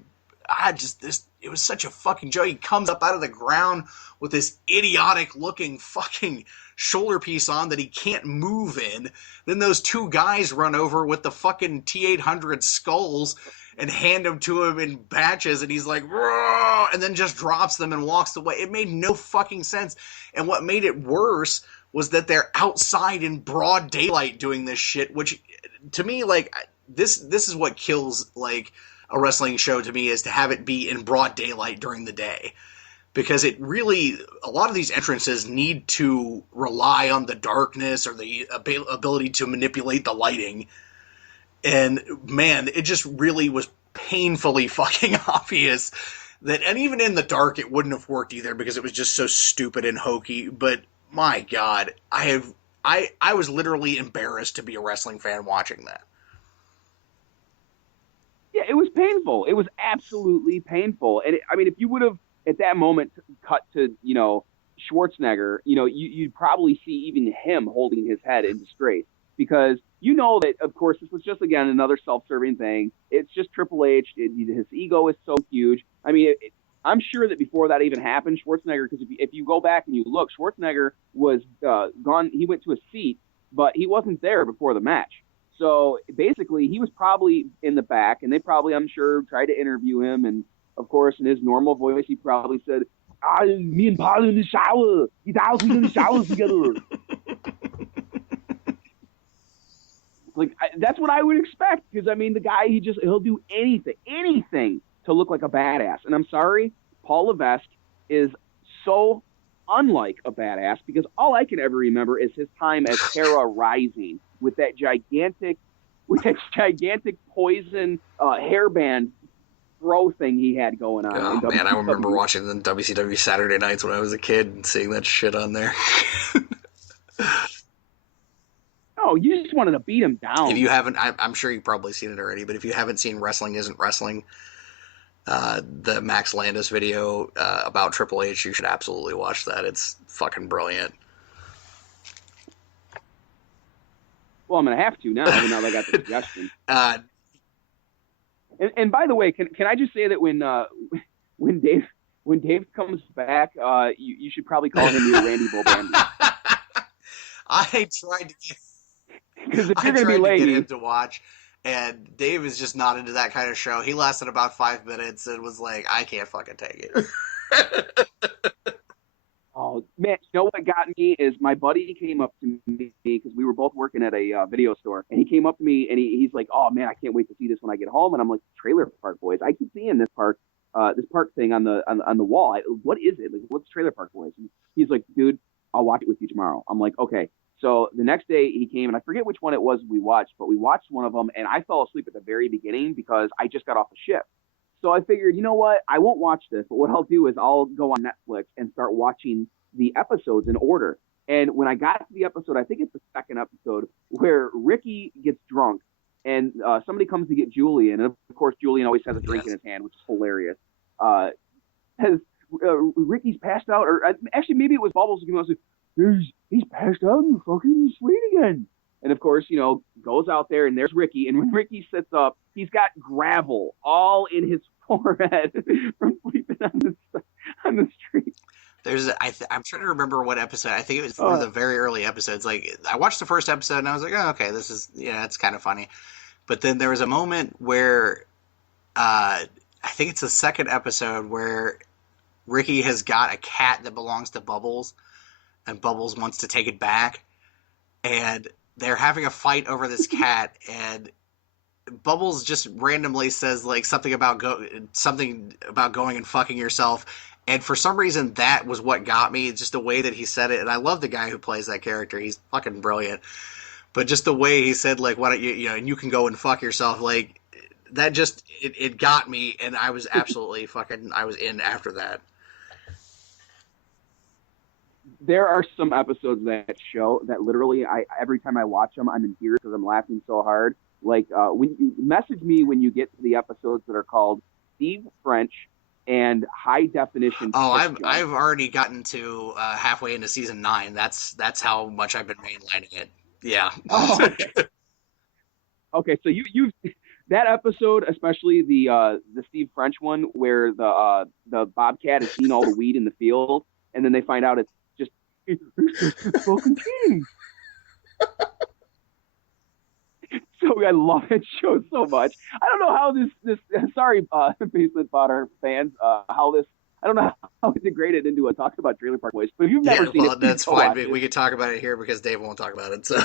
it was such a fucking joke. He comes up out of the ground with this idiotic looking fucking shoulder piece on that he can't move in. Then those two guys run over with the fucking T-800 skulls and hand them to him in batches, and he's like, "Roar!" And then just drops them and walks away. It made no fucking sense. And what made it worse was that they're outside in broad daylight doing this shit, which to me, like, this is what kills like a wrestling show to me, is to have it be in broad daylight during the day. Because it really, a lot of these entrances need to rely on the darkness or the ability to manipulate the lighting. And man, it just really was painfully fucking obvious that, and even in the dark, it wouldn't have worked either, because it was just so stupid and hokey. But my God, I was literally embarrassed to be a wrestling fan watching that. Yeah, it was painful. It was absolutely painful. And if you would have at that moment cut to, Schwarzenegger, you'd probably see even him holding his head in disgrace. Because that, of course, this was just, again, another self-serving thing. It's just Triple H. His ego is so huge. I mean, I'm sure that before that even happened, Schwarzenegger, because if you go back and you look, Schwarzenegger was gone. He went to a seat, but he wasn't there before the match. So basically, he was probably in the back, and they probably, I'm sure, tried to interview him. And, of course, in his normal voice, he probably said, me and Paul in the shower. He's out in the shower together. Like, that's what I would expect, because, the guy, he'll do anything to look like a badass. And I'm sorry, Paul Levesque is so unlike a badass, because all I can ever remember is his time as Terra Rising with that gigantic poison hairband throw thing he had going on. Oh, man, I remember watching the WCW Saturday nights when I was a kid and seeing that shit on there. Oh, you just wanted to beat him down. If you haven't, I'm sure you've probably seen it already, but if you haven't seen Wrestling Isn't Wrestling, the Max Landis video about Triple H, you should absolutely watch that. It's fucking brilliant. Well, I'm going to have to now that I got the suggestion. And by the way, can I just say that when when Dave comes back, you should probably call him your Randy Bobandy. I tried to get Because if you're going to be late, get him to watch, and Dave is just not into that kind of show. He lasted about 5 minutes and was like, I can't fucking take it. Oh, man, you know what got me is my buddy came up to me because we were both working at a video store, and he came up to me and he's like, oh, man, I can't wait to see this when I get home. And I'm like, Trailer Park Boys. I keep seeing this park thing on the wall. What is it? Like, what's Trailer Park Boys? And he's like, dude, I'll watch it with you tomorrow. I'm like, okay. So the next day he came, and I forget which one it was we watched, but we watched one of them, and I fell asleep at the very beginning because I just got off the shift. So I figured, you know what? I won't watch this, but what I'll do is I'll go on Netflix and start watching the episodes in order. And when I got to the episode, I think it's the second episode, where Ricky gets drunk, and somebody comes to get Julian, and of course Julian always has a drink in his hand, which is hilarious. Ricky's passed out, or actually maybe it was Bubbles who came out and said, he's passed out and fucking asleep again. And of course, goes out there, and there's Ricky. And when Ricky sits up, he's got gravel all in his forehead from sleeping on the street. I'm trying to remember what episode. I think it was one of the very early episodes. Like, I watched the first episode and I was like, oh, okay, this is, it's kind of funny. But then there was a moment where, I think it's the second episode where Ricky has got a cat that belongs to Bubbles, and Bubbles wants to take it back, and they're having a fight over this cat, and Bubbles just randomly says like something about going and fucking yourself. And for some reason, that was what got me. It's just the way that he said it. And I love the guy who plays that character. He's fucking brilliant. But just the way he said, like, why don't you, and you can go and fuck yourself. Like, that just, it got me. And I was absolutely I was in after that. There are some episodes of that show that literally, every time I watch them, I'm in tears because I'm laughing so hard. Like, when you message me when you get to the episodes that are called Steve French and High Definition. Oh, I've already gotten to halfway into season 9. That's how much I've been mainlining it. Yeah. Oh, okay. Okay, so you that episode, especially the Steve French one, where the bobcat has seen all the weed in the field, and then they find out it's just fucking cheating. So I love that show so much. I don't know how this sorry, Basement Fodder fans, how this, I don't know how it degraded into a talk about Trailer Park Boys, but if you've never seen it, that's fine. We can talk about it here because Dave won't talk about it. So,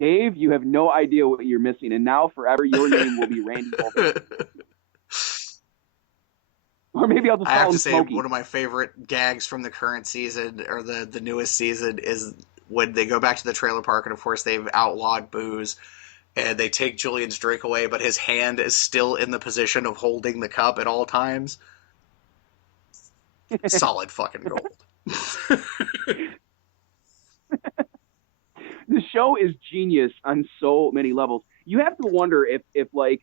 Dave, you have no idea what you're missing, and now forever your name will be Randy Bolton. Or maybe I'll just call him Smokey. I have to say, one of my favorite gags from the current season, or the newest season, is when they go back to the trailer park, and of course they've outlawed booze, and they take Julian's drink away, but his hand is still in the position of holding the cup at all times. Solid fucking gold. The show is genius on so many levels. You have to wonder if like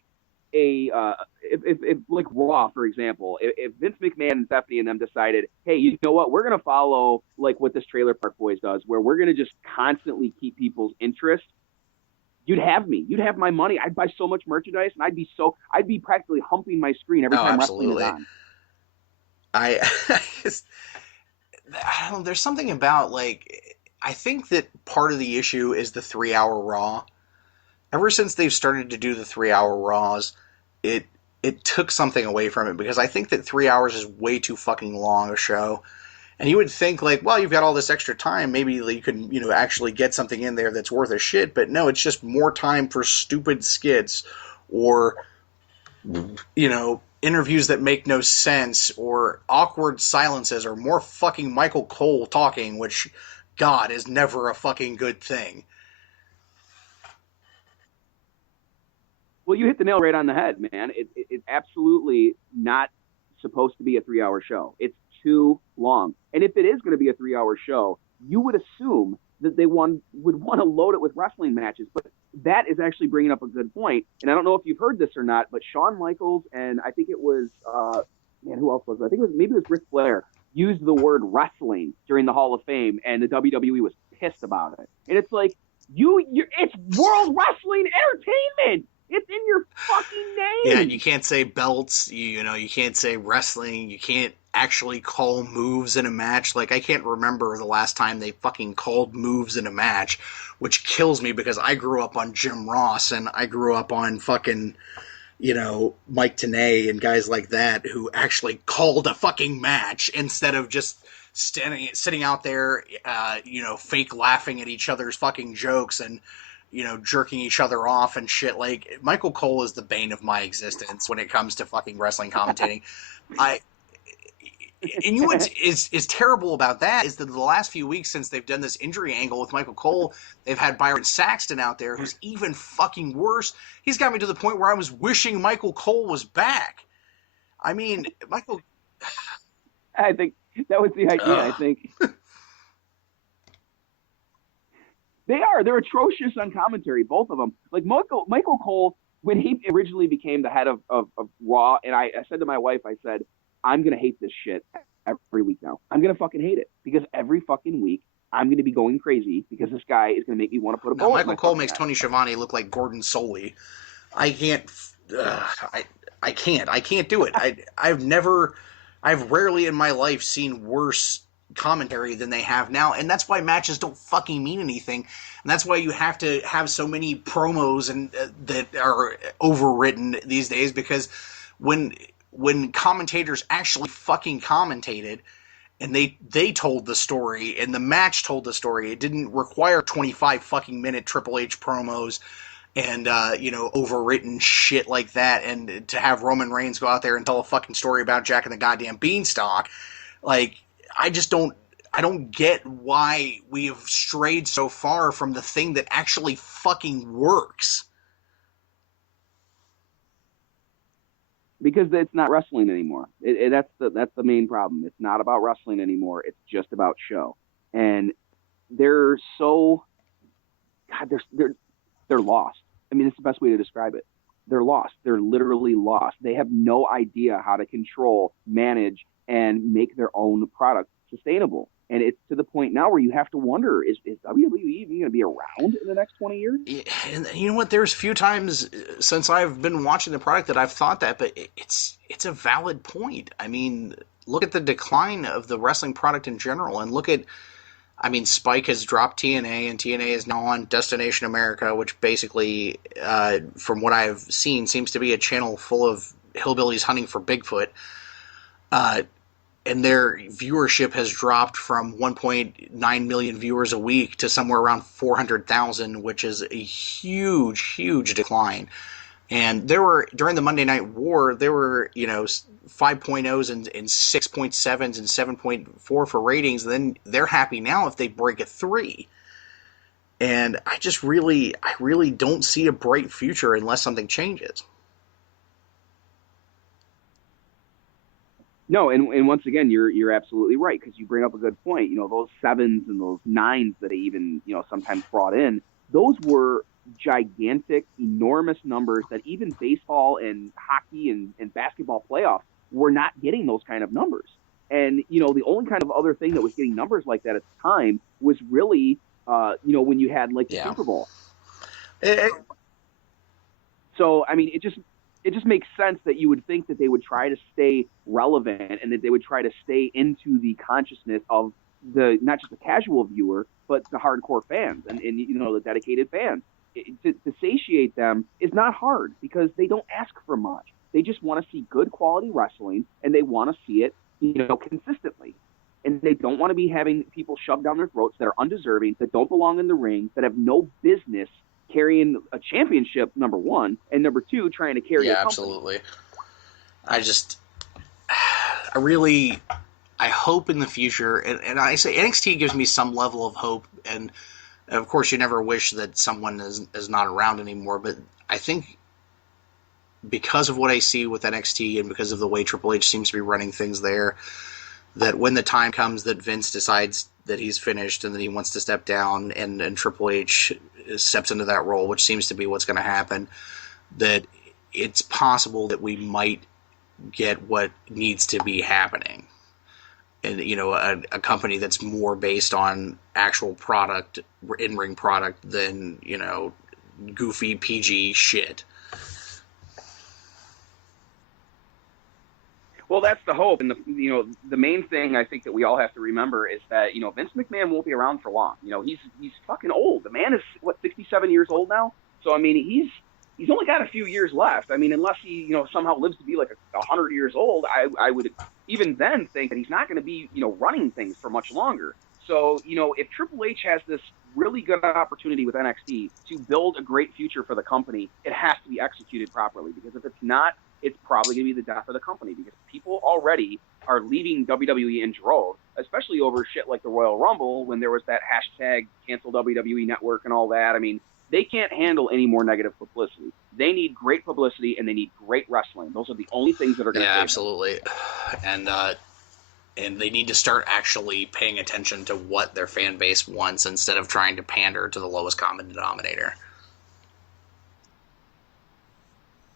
like Raw, for example, if Vince McMahon and Stephanie and them decided, hey, you know what, we're going to follow like what this Trailer Park Boys does, where we're going to just constantly keep people's interest, you'd have me. You'd have my money. I'd buy so much merchandise, and I'd be practically humping my screen every time wrestling is on. I don't know, there's something about, like, I think that part of the issue is the 3-hour Raw. Ever since they've started to do the 3-hour Raws, it took something away from it, because I think that 3 hours is way too fucking long a show. And you would think, like, well, you've got all this extra time, maybe you can, actually get something in there that's worth a shit. But no, it's just more time for stupid skits or, interviews that make no sense, or awkward silences, or more fucking Michael Cole talking, which, God, is never a fucking good thing. Well, you hit the nail right on the head, man. It's absolutely not supposed to be a 3-hour show. It's too long. And if it is going to be a 3-hour show, you would assume that they would want to load it with wrestling matches. But that is actually bringing up a good point. And I don't know if you've heard this or not, but Shawn Michaels and I think it was, who else was it? I think it was Ric Flair used the word wrestling during the Hall of Fame, and the WWE was pissed about it. And it's like, it's World Wrestling Entertainment. It's in your fucking Yeah, name. and you can't say belts, you can't say wrestling, you can't actually call moves in a match. Like, I can't remember the last time they fucking called moves in a match, which kills me because I grew up on Jim Ross and I grew up on fucking, Mike Tenay and guys like that who actually called a fucking match instead of just sitting out there, fake laughing at each other's fucking jokes and jerking each other off and shit. Like, Michael Cole is the bane of my existence when it comes to fucking wrestling commentating. I and what is terrible about that is that the last few weeks since they've done this injury angle with Michael Cole, they've had Byron Saxton out there who's even fucking worse. He's got me to the point where I was wishing Michael Cole was back. I mean, Michael. I think that was the idea. I think they're atrocious on commentary, both of them. Like Michael Cole, when he originally became the head of Raw, and I said to my wife, I said, I'm going to hate this shit every week now. I'm going to fucking hate it because every fucking week I'm going to be going crazy because this guy is going to make me want to put a bullet. Michael Cole makes Tony Schiavone look like Gordon Soley. I can't. I can't do it. I've rarely in my life seen worse commentary than they have now, and that's why matches don't fucking mean anything, and that's why you have to have so many promos and that are overwritten these days, because when commentators actually fucking commentated and they told the story and the match told the story, it didn't require 25 fucking minute Triple H promos and overwritten shit like that, and to have Roman Reigns go out there and tell a fucking story about Jack and the goddamn Beanstalk. Like, I don't get why we have strayed so far from the thing that actually fucking works. Because it's not wrestling anymore. That's the main problem. It's not about wrestling anymore. It's just about show. And they're so, God, they're lost. I mean, it's the best way to describe it. They're lost. They're literally lost. They have no idea how to control, manage, and make their own product sustainable. And it's to the point now where you have to wonder, is WWE even going to be around in the next 20 years? And you know what? There's a few times since I've been watching the product that I've thought that, but it's a valid point. I mean, look at the decline of the wrestling product in general, and look at, I mean, Spike has dropped TNA, and TNA is now on Destination America, which basically, from what I've seen, seems to be a channel full of hillbillies hunting for Bigfoot. And their viewership has dropped from 1.9 million viewers a week to somewhere around 400,000, which is a huge, huge decline. And during the Monday Night War, there were, 5.0s and 6.7s and 7.4 for ratings. And then they're happy now if they break a 3. And I really don't see a bright future unless something changes. No, and once again, you're absolutely right, because you bring up a good point. Those 7s and those 9s that they even sometimes brought in, those were gigantic, enormous numbers that even baseball and hockey and basketball playoffs were not getting those kind of numbers. And the only kind of other thing that was getting numbers like that at the time was really when you had like the Super Bowl. So I mean, it just makes sense that you would think that they would try to stay relevant and that they would try to stay into the consciousness of the, not just the casual viewer, but the hardcore fans and the dedicated fans. To satiate them is not hard because they don't ask for much. They just want to see good quality wrestling, and they want to see it, consistently. And they don't want to be having people shoved down their throats that are undeserving, that don't belong in the ring, that have no business carrying a championship, number one, and number two, trying to carry a company. Absolutely. I hope in the future, and I say NXT gives me some level of hope, and of course you never wish that someone is not around anymore, but I think because of what I see with NXT and because of the way Triple H seems to be running things there, that when the time comes that Vince decides that he's finished and that he wants to step down and Triple H steps into that role, which seems to be what's going to happen, that it's possible that we might get what needs to be happening. And, a company that's more based on actual product, in-ring product, than, goofy PG shit. Well, that's the hope, and the main thing I think that we all have to remember is that Vince McMahon won't be around for long. He's fucking old. The man is 67 years old now. So I mean, he's only got a few years left. I mean, unless he somehow lives to be like 100 years old, I would even then think that he's not going to be running things for much longer. So if Triple H has this really good opportunity with NXT to build a great future for the company, it has to be executed properly, because if it's not, it's probably going to be the death of the company, because people already are leaving WWE in droves, especially over shit like the Royal Rumble, when there was that hashtag cancel WWE Network and all that. I mean, they can't handle any more negative publicity. They need great publicity, and they need great wrestling. Those are the only things that are going to save absolutely. And they need to start actually paying attention to what their fan base wants instead of trying to pander to the lowest common denominator.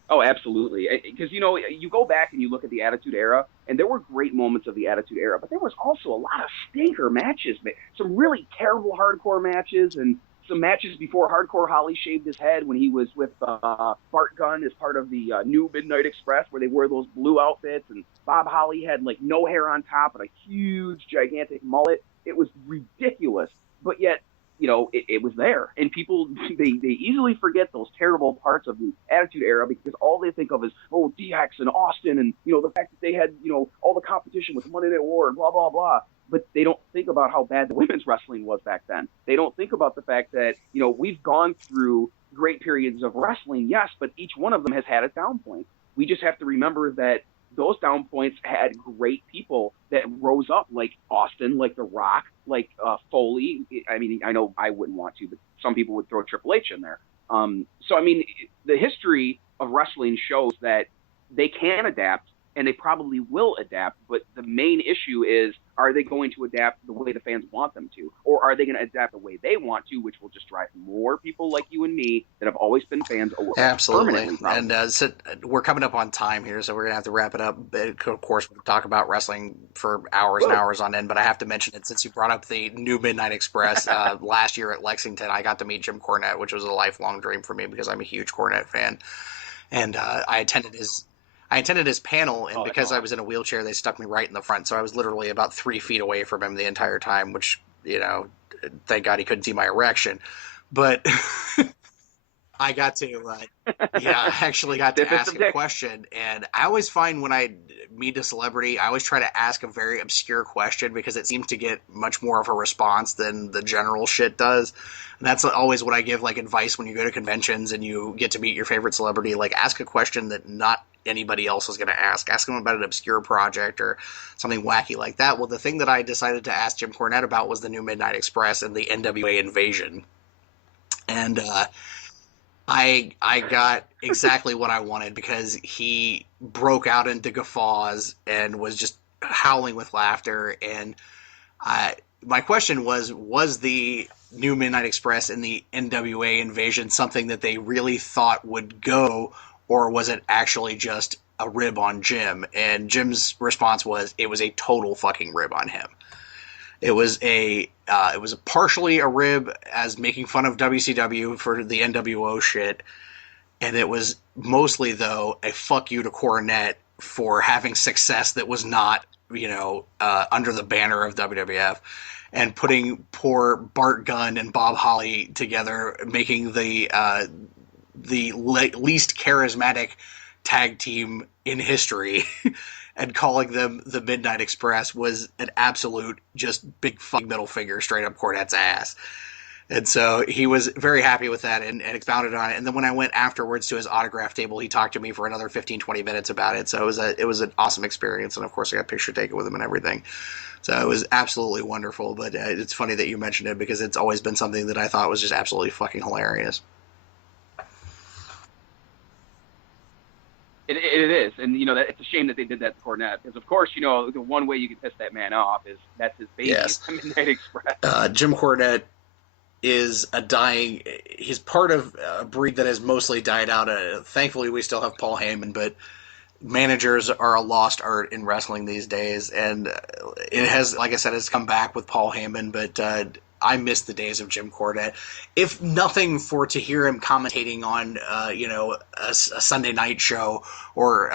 Oh, absolutely. Because, you go back and you look at the Attitude Era, and there were great moments of the Attitude Era, but there was also a lot of stinker matches, some really terrible hardcore matches, and some matches before Hardcore Holly shaved his head when he was with Bart Gunn as part of the new Midnight Express, where they wore those blue outfits, and Bob Holly had like no hair on top and a huge, gigantic mullet. It was ridiculous, but yet, it was there. And people, they easily forget those terrible parts of the Attitude Era, because all they think of is, DX and Austin, and, the fact that they had, all the competition with Monday Night War and blah, blah, blah. But they don't think about how bad the women's wrestling was back then. They don't think about the fact that, we've gone through great periods of wrestling, yes, but each one of them has had a down point. We just have to remember that those down points had great people that rose up, like Austin, like The Rock, like Foley. I mean, I know I wouldn't want to, but some people would throw Triple H in there. So, I mean, the history of wrestling shows that they can adapt, and they probably will adapt, but the main issue is, are they going to adapt the way the fans want them to? Or are they going to adapt the way they want to, which will just drive more people like you and me that have always been fans away? Absolutely. And so we're coming up on time here, so we're going to have to wrap it up. Of course, we'll talk about wrestling for hours and hours on end, but I have to mention it since you brought up the new Midnight Express. Last year at Lexington, I got to meet Jim Cornette, which was a lifelong dream for me because I'm a huge Cornette fan. And I attended his panel, and because I was in a wheelchair, they stuck me right in the front. So I was literally about 3 feet away from him the entire time, which, thank God he couldn't see my erection. But I got to, I actually got to ask a question. And I always find when I meet a celebrity, I always try to ask a very obscure question, because it seems to get much more of a response than the general shit does. And that's always what I give, like, advice when you go to conventions and you get to meet your favorite celebrity. Like, ask a question that not anybody else is going to ask. Ask them about an obscure project or something wacky like that. Well, the thing that I decided to ask Jim Cornette about was the new Midnight Express and the NWA invasion. And I got exactly what I wanted, because he broke out into guffaws and was just howling with laughter. And my question was the new Midnight Express and the NWA invasion something that they really thought would go, or was it actually just a rib on Jim? And Jim's response was, it was a total fucking rib on him. It was partially a rib as making fun of WCW for the NWO shit, and it was mostly, though, a fuck you to Cornette for having success that was not, under the banner of WWF, and putting poor Bart Gunn and Bob Holly together, making the least charismatic tag team in history, and calling them the Midnight Express was an absolute just big fucking middle finger straight up Cornette's ass. And so he was very happy with that and expounded on it. And then when I went afterwards to his autograph table, he talked to me for another 15, 20 minutes about it. So it was an awesome experience. And of course I got a picture taken with him and everything. So it was absolutely wonderful. But it's funny that you mentioned it, because it's always been something that I thought was just absolutely fucking hilarious. It is, and that it's a shame that they did that to Cornette, because of course, the one way you can piss that man off is that's his baby, yes. Midnight Express. Jim Cornette is he's part of a breed that has mostly died out. Thankfully, we still have Paul Heyman, but managers are a lost art in wrestling these days, and it has, like I said, it's come back with Paul Heyman, but I miss the days of Jim Cornette. If nothing for to hear him commentating on, a Sunday night show, or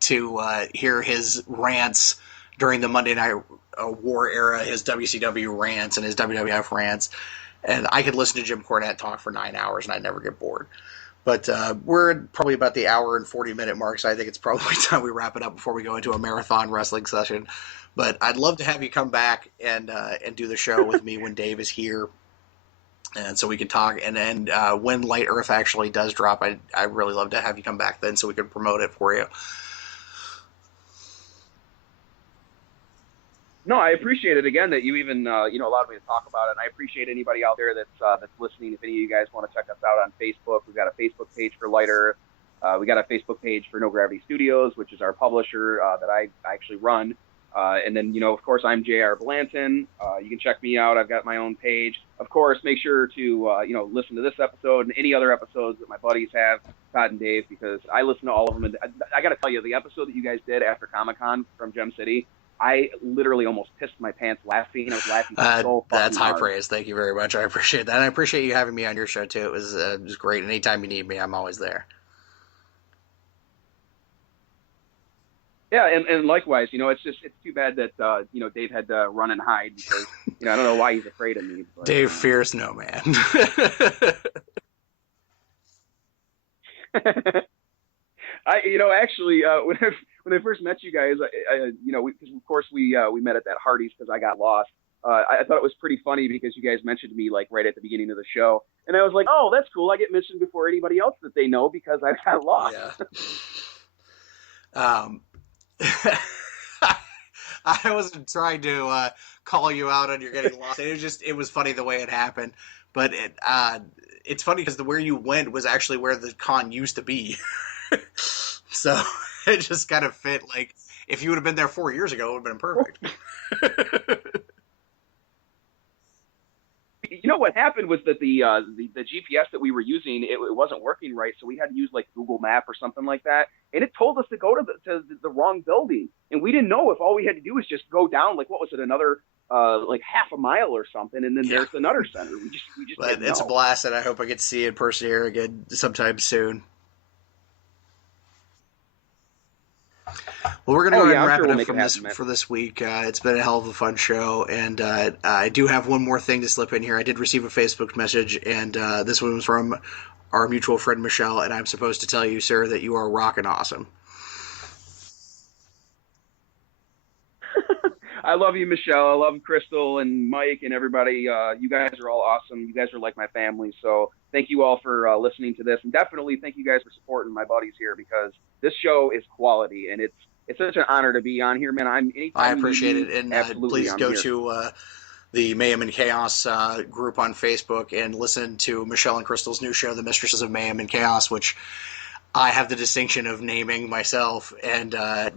to hear his rants during the Monday Night War era, his WCW rants and his WWF rants, and I could listen to Jim Cornette talk for 9 hours and I'd never get bored. But we're at probably about the hour and 40-minute mark, so I think it's probably time we wrap it up before we go into a marathon wrestling session. But I'd love to have you come back and do the show with me when Dave is here, and so we can talk. And then when Light Earth actually does drop, I'd really love to have you come back then so we can promote it for you. No, I appreciate it again that you even allowed me to talk about it. And I appreciate anybody out there that's listening. If any of you guys want to check us out on Facebook, we've got a Facebook page for Light Earth. We got a Facebook page for No Gravity Studios, which is our publisher that I actually run. And then, of course, I'm JR Blanton. You can check me out. I've got my own page. Of course, make sure to, listen to this episode and any other episodes that my buddies have, Todd and Dave, because I listen to all of them. And I got to tell you, the episode that you guys did after Comic-Con from Gem City, I literally almost pissed my pants laughing. I was laughing so fucking That's high hard. praise. Thank you very much. I appreciate that. And I appreciate you having me on your show, too. It was great. Anytime you need me, I'm always there. Yeah, and likewise, it's too bad that, Dave had to run and hide because, I don't know why he's afraid of me. But, Dave fears no man. Actually, when I first met you guys, because of course we met at that Hardee's because I got lost. I thought it was pretty funny because you guys mentioned me like right at the beginning of the show, and I was like, oh, that's cool. I get mentioned before anybody else that they know because I got lost. Yeah. I wasn't trying to call you out on your getting lost. It was funny the way it happened. But it's funny because where you went was actually where the con used to be. So it just kind of fit. Like, if you would have been there 4 years ago, it would have been perfect. What happened was that the GPS that we were using, it wasn't working right, so we had to use like Google Map or something like that, and it told us to go to the wrong building, and we didn't know if all we had to do was just go down like, what was it, another like half a mile or something, and then there's another center. We just But didn't it's know. a blast, and I hope I get to see you in person here again sometime soon. Well, we're going to go ahead and wrap it up for this week. It's been a hell of a fun show, and I do have one more thing to slip in here. I did receive a Facebook message, and this one was from our mutual friend Michelle, and I'm supposed to tell you, sir, that you are rockin' awesome. I love you, Michelle. I love Crystal and Mike and everybody. You guys are all awesome. You guys are like my family. So thank you all for listening to this. And definitely thank you guys for supporting my buddies here because this show is quality. And it's such an honor to be on here, man. I appreciate it. And please go to the Mayhem and Chaos group on Facebook and listen to Michelle and Crystal's new show, The Mistresses of Mayhem and Chaos, which I have the distinction of naming myself, and I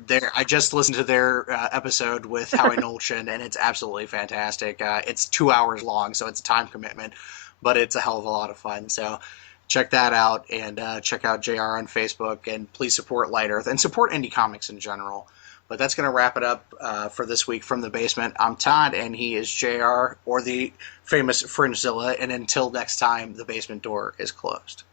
just listened to their episode with Howie Nolchin, and it's absolutely fantastic. It's 2 hours long, so it's a time commitment, but it's a hell of a lot of fun. So check that out, and check out JR on Facebook, and please support Light Earth, and support indie comics in general. But that's going to wrap it up for this week from the basement. I'm Todd, and he is JR, or the famous Fringezilla, and until next time, the basement door is closed.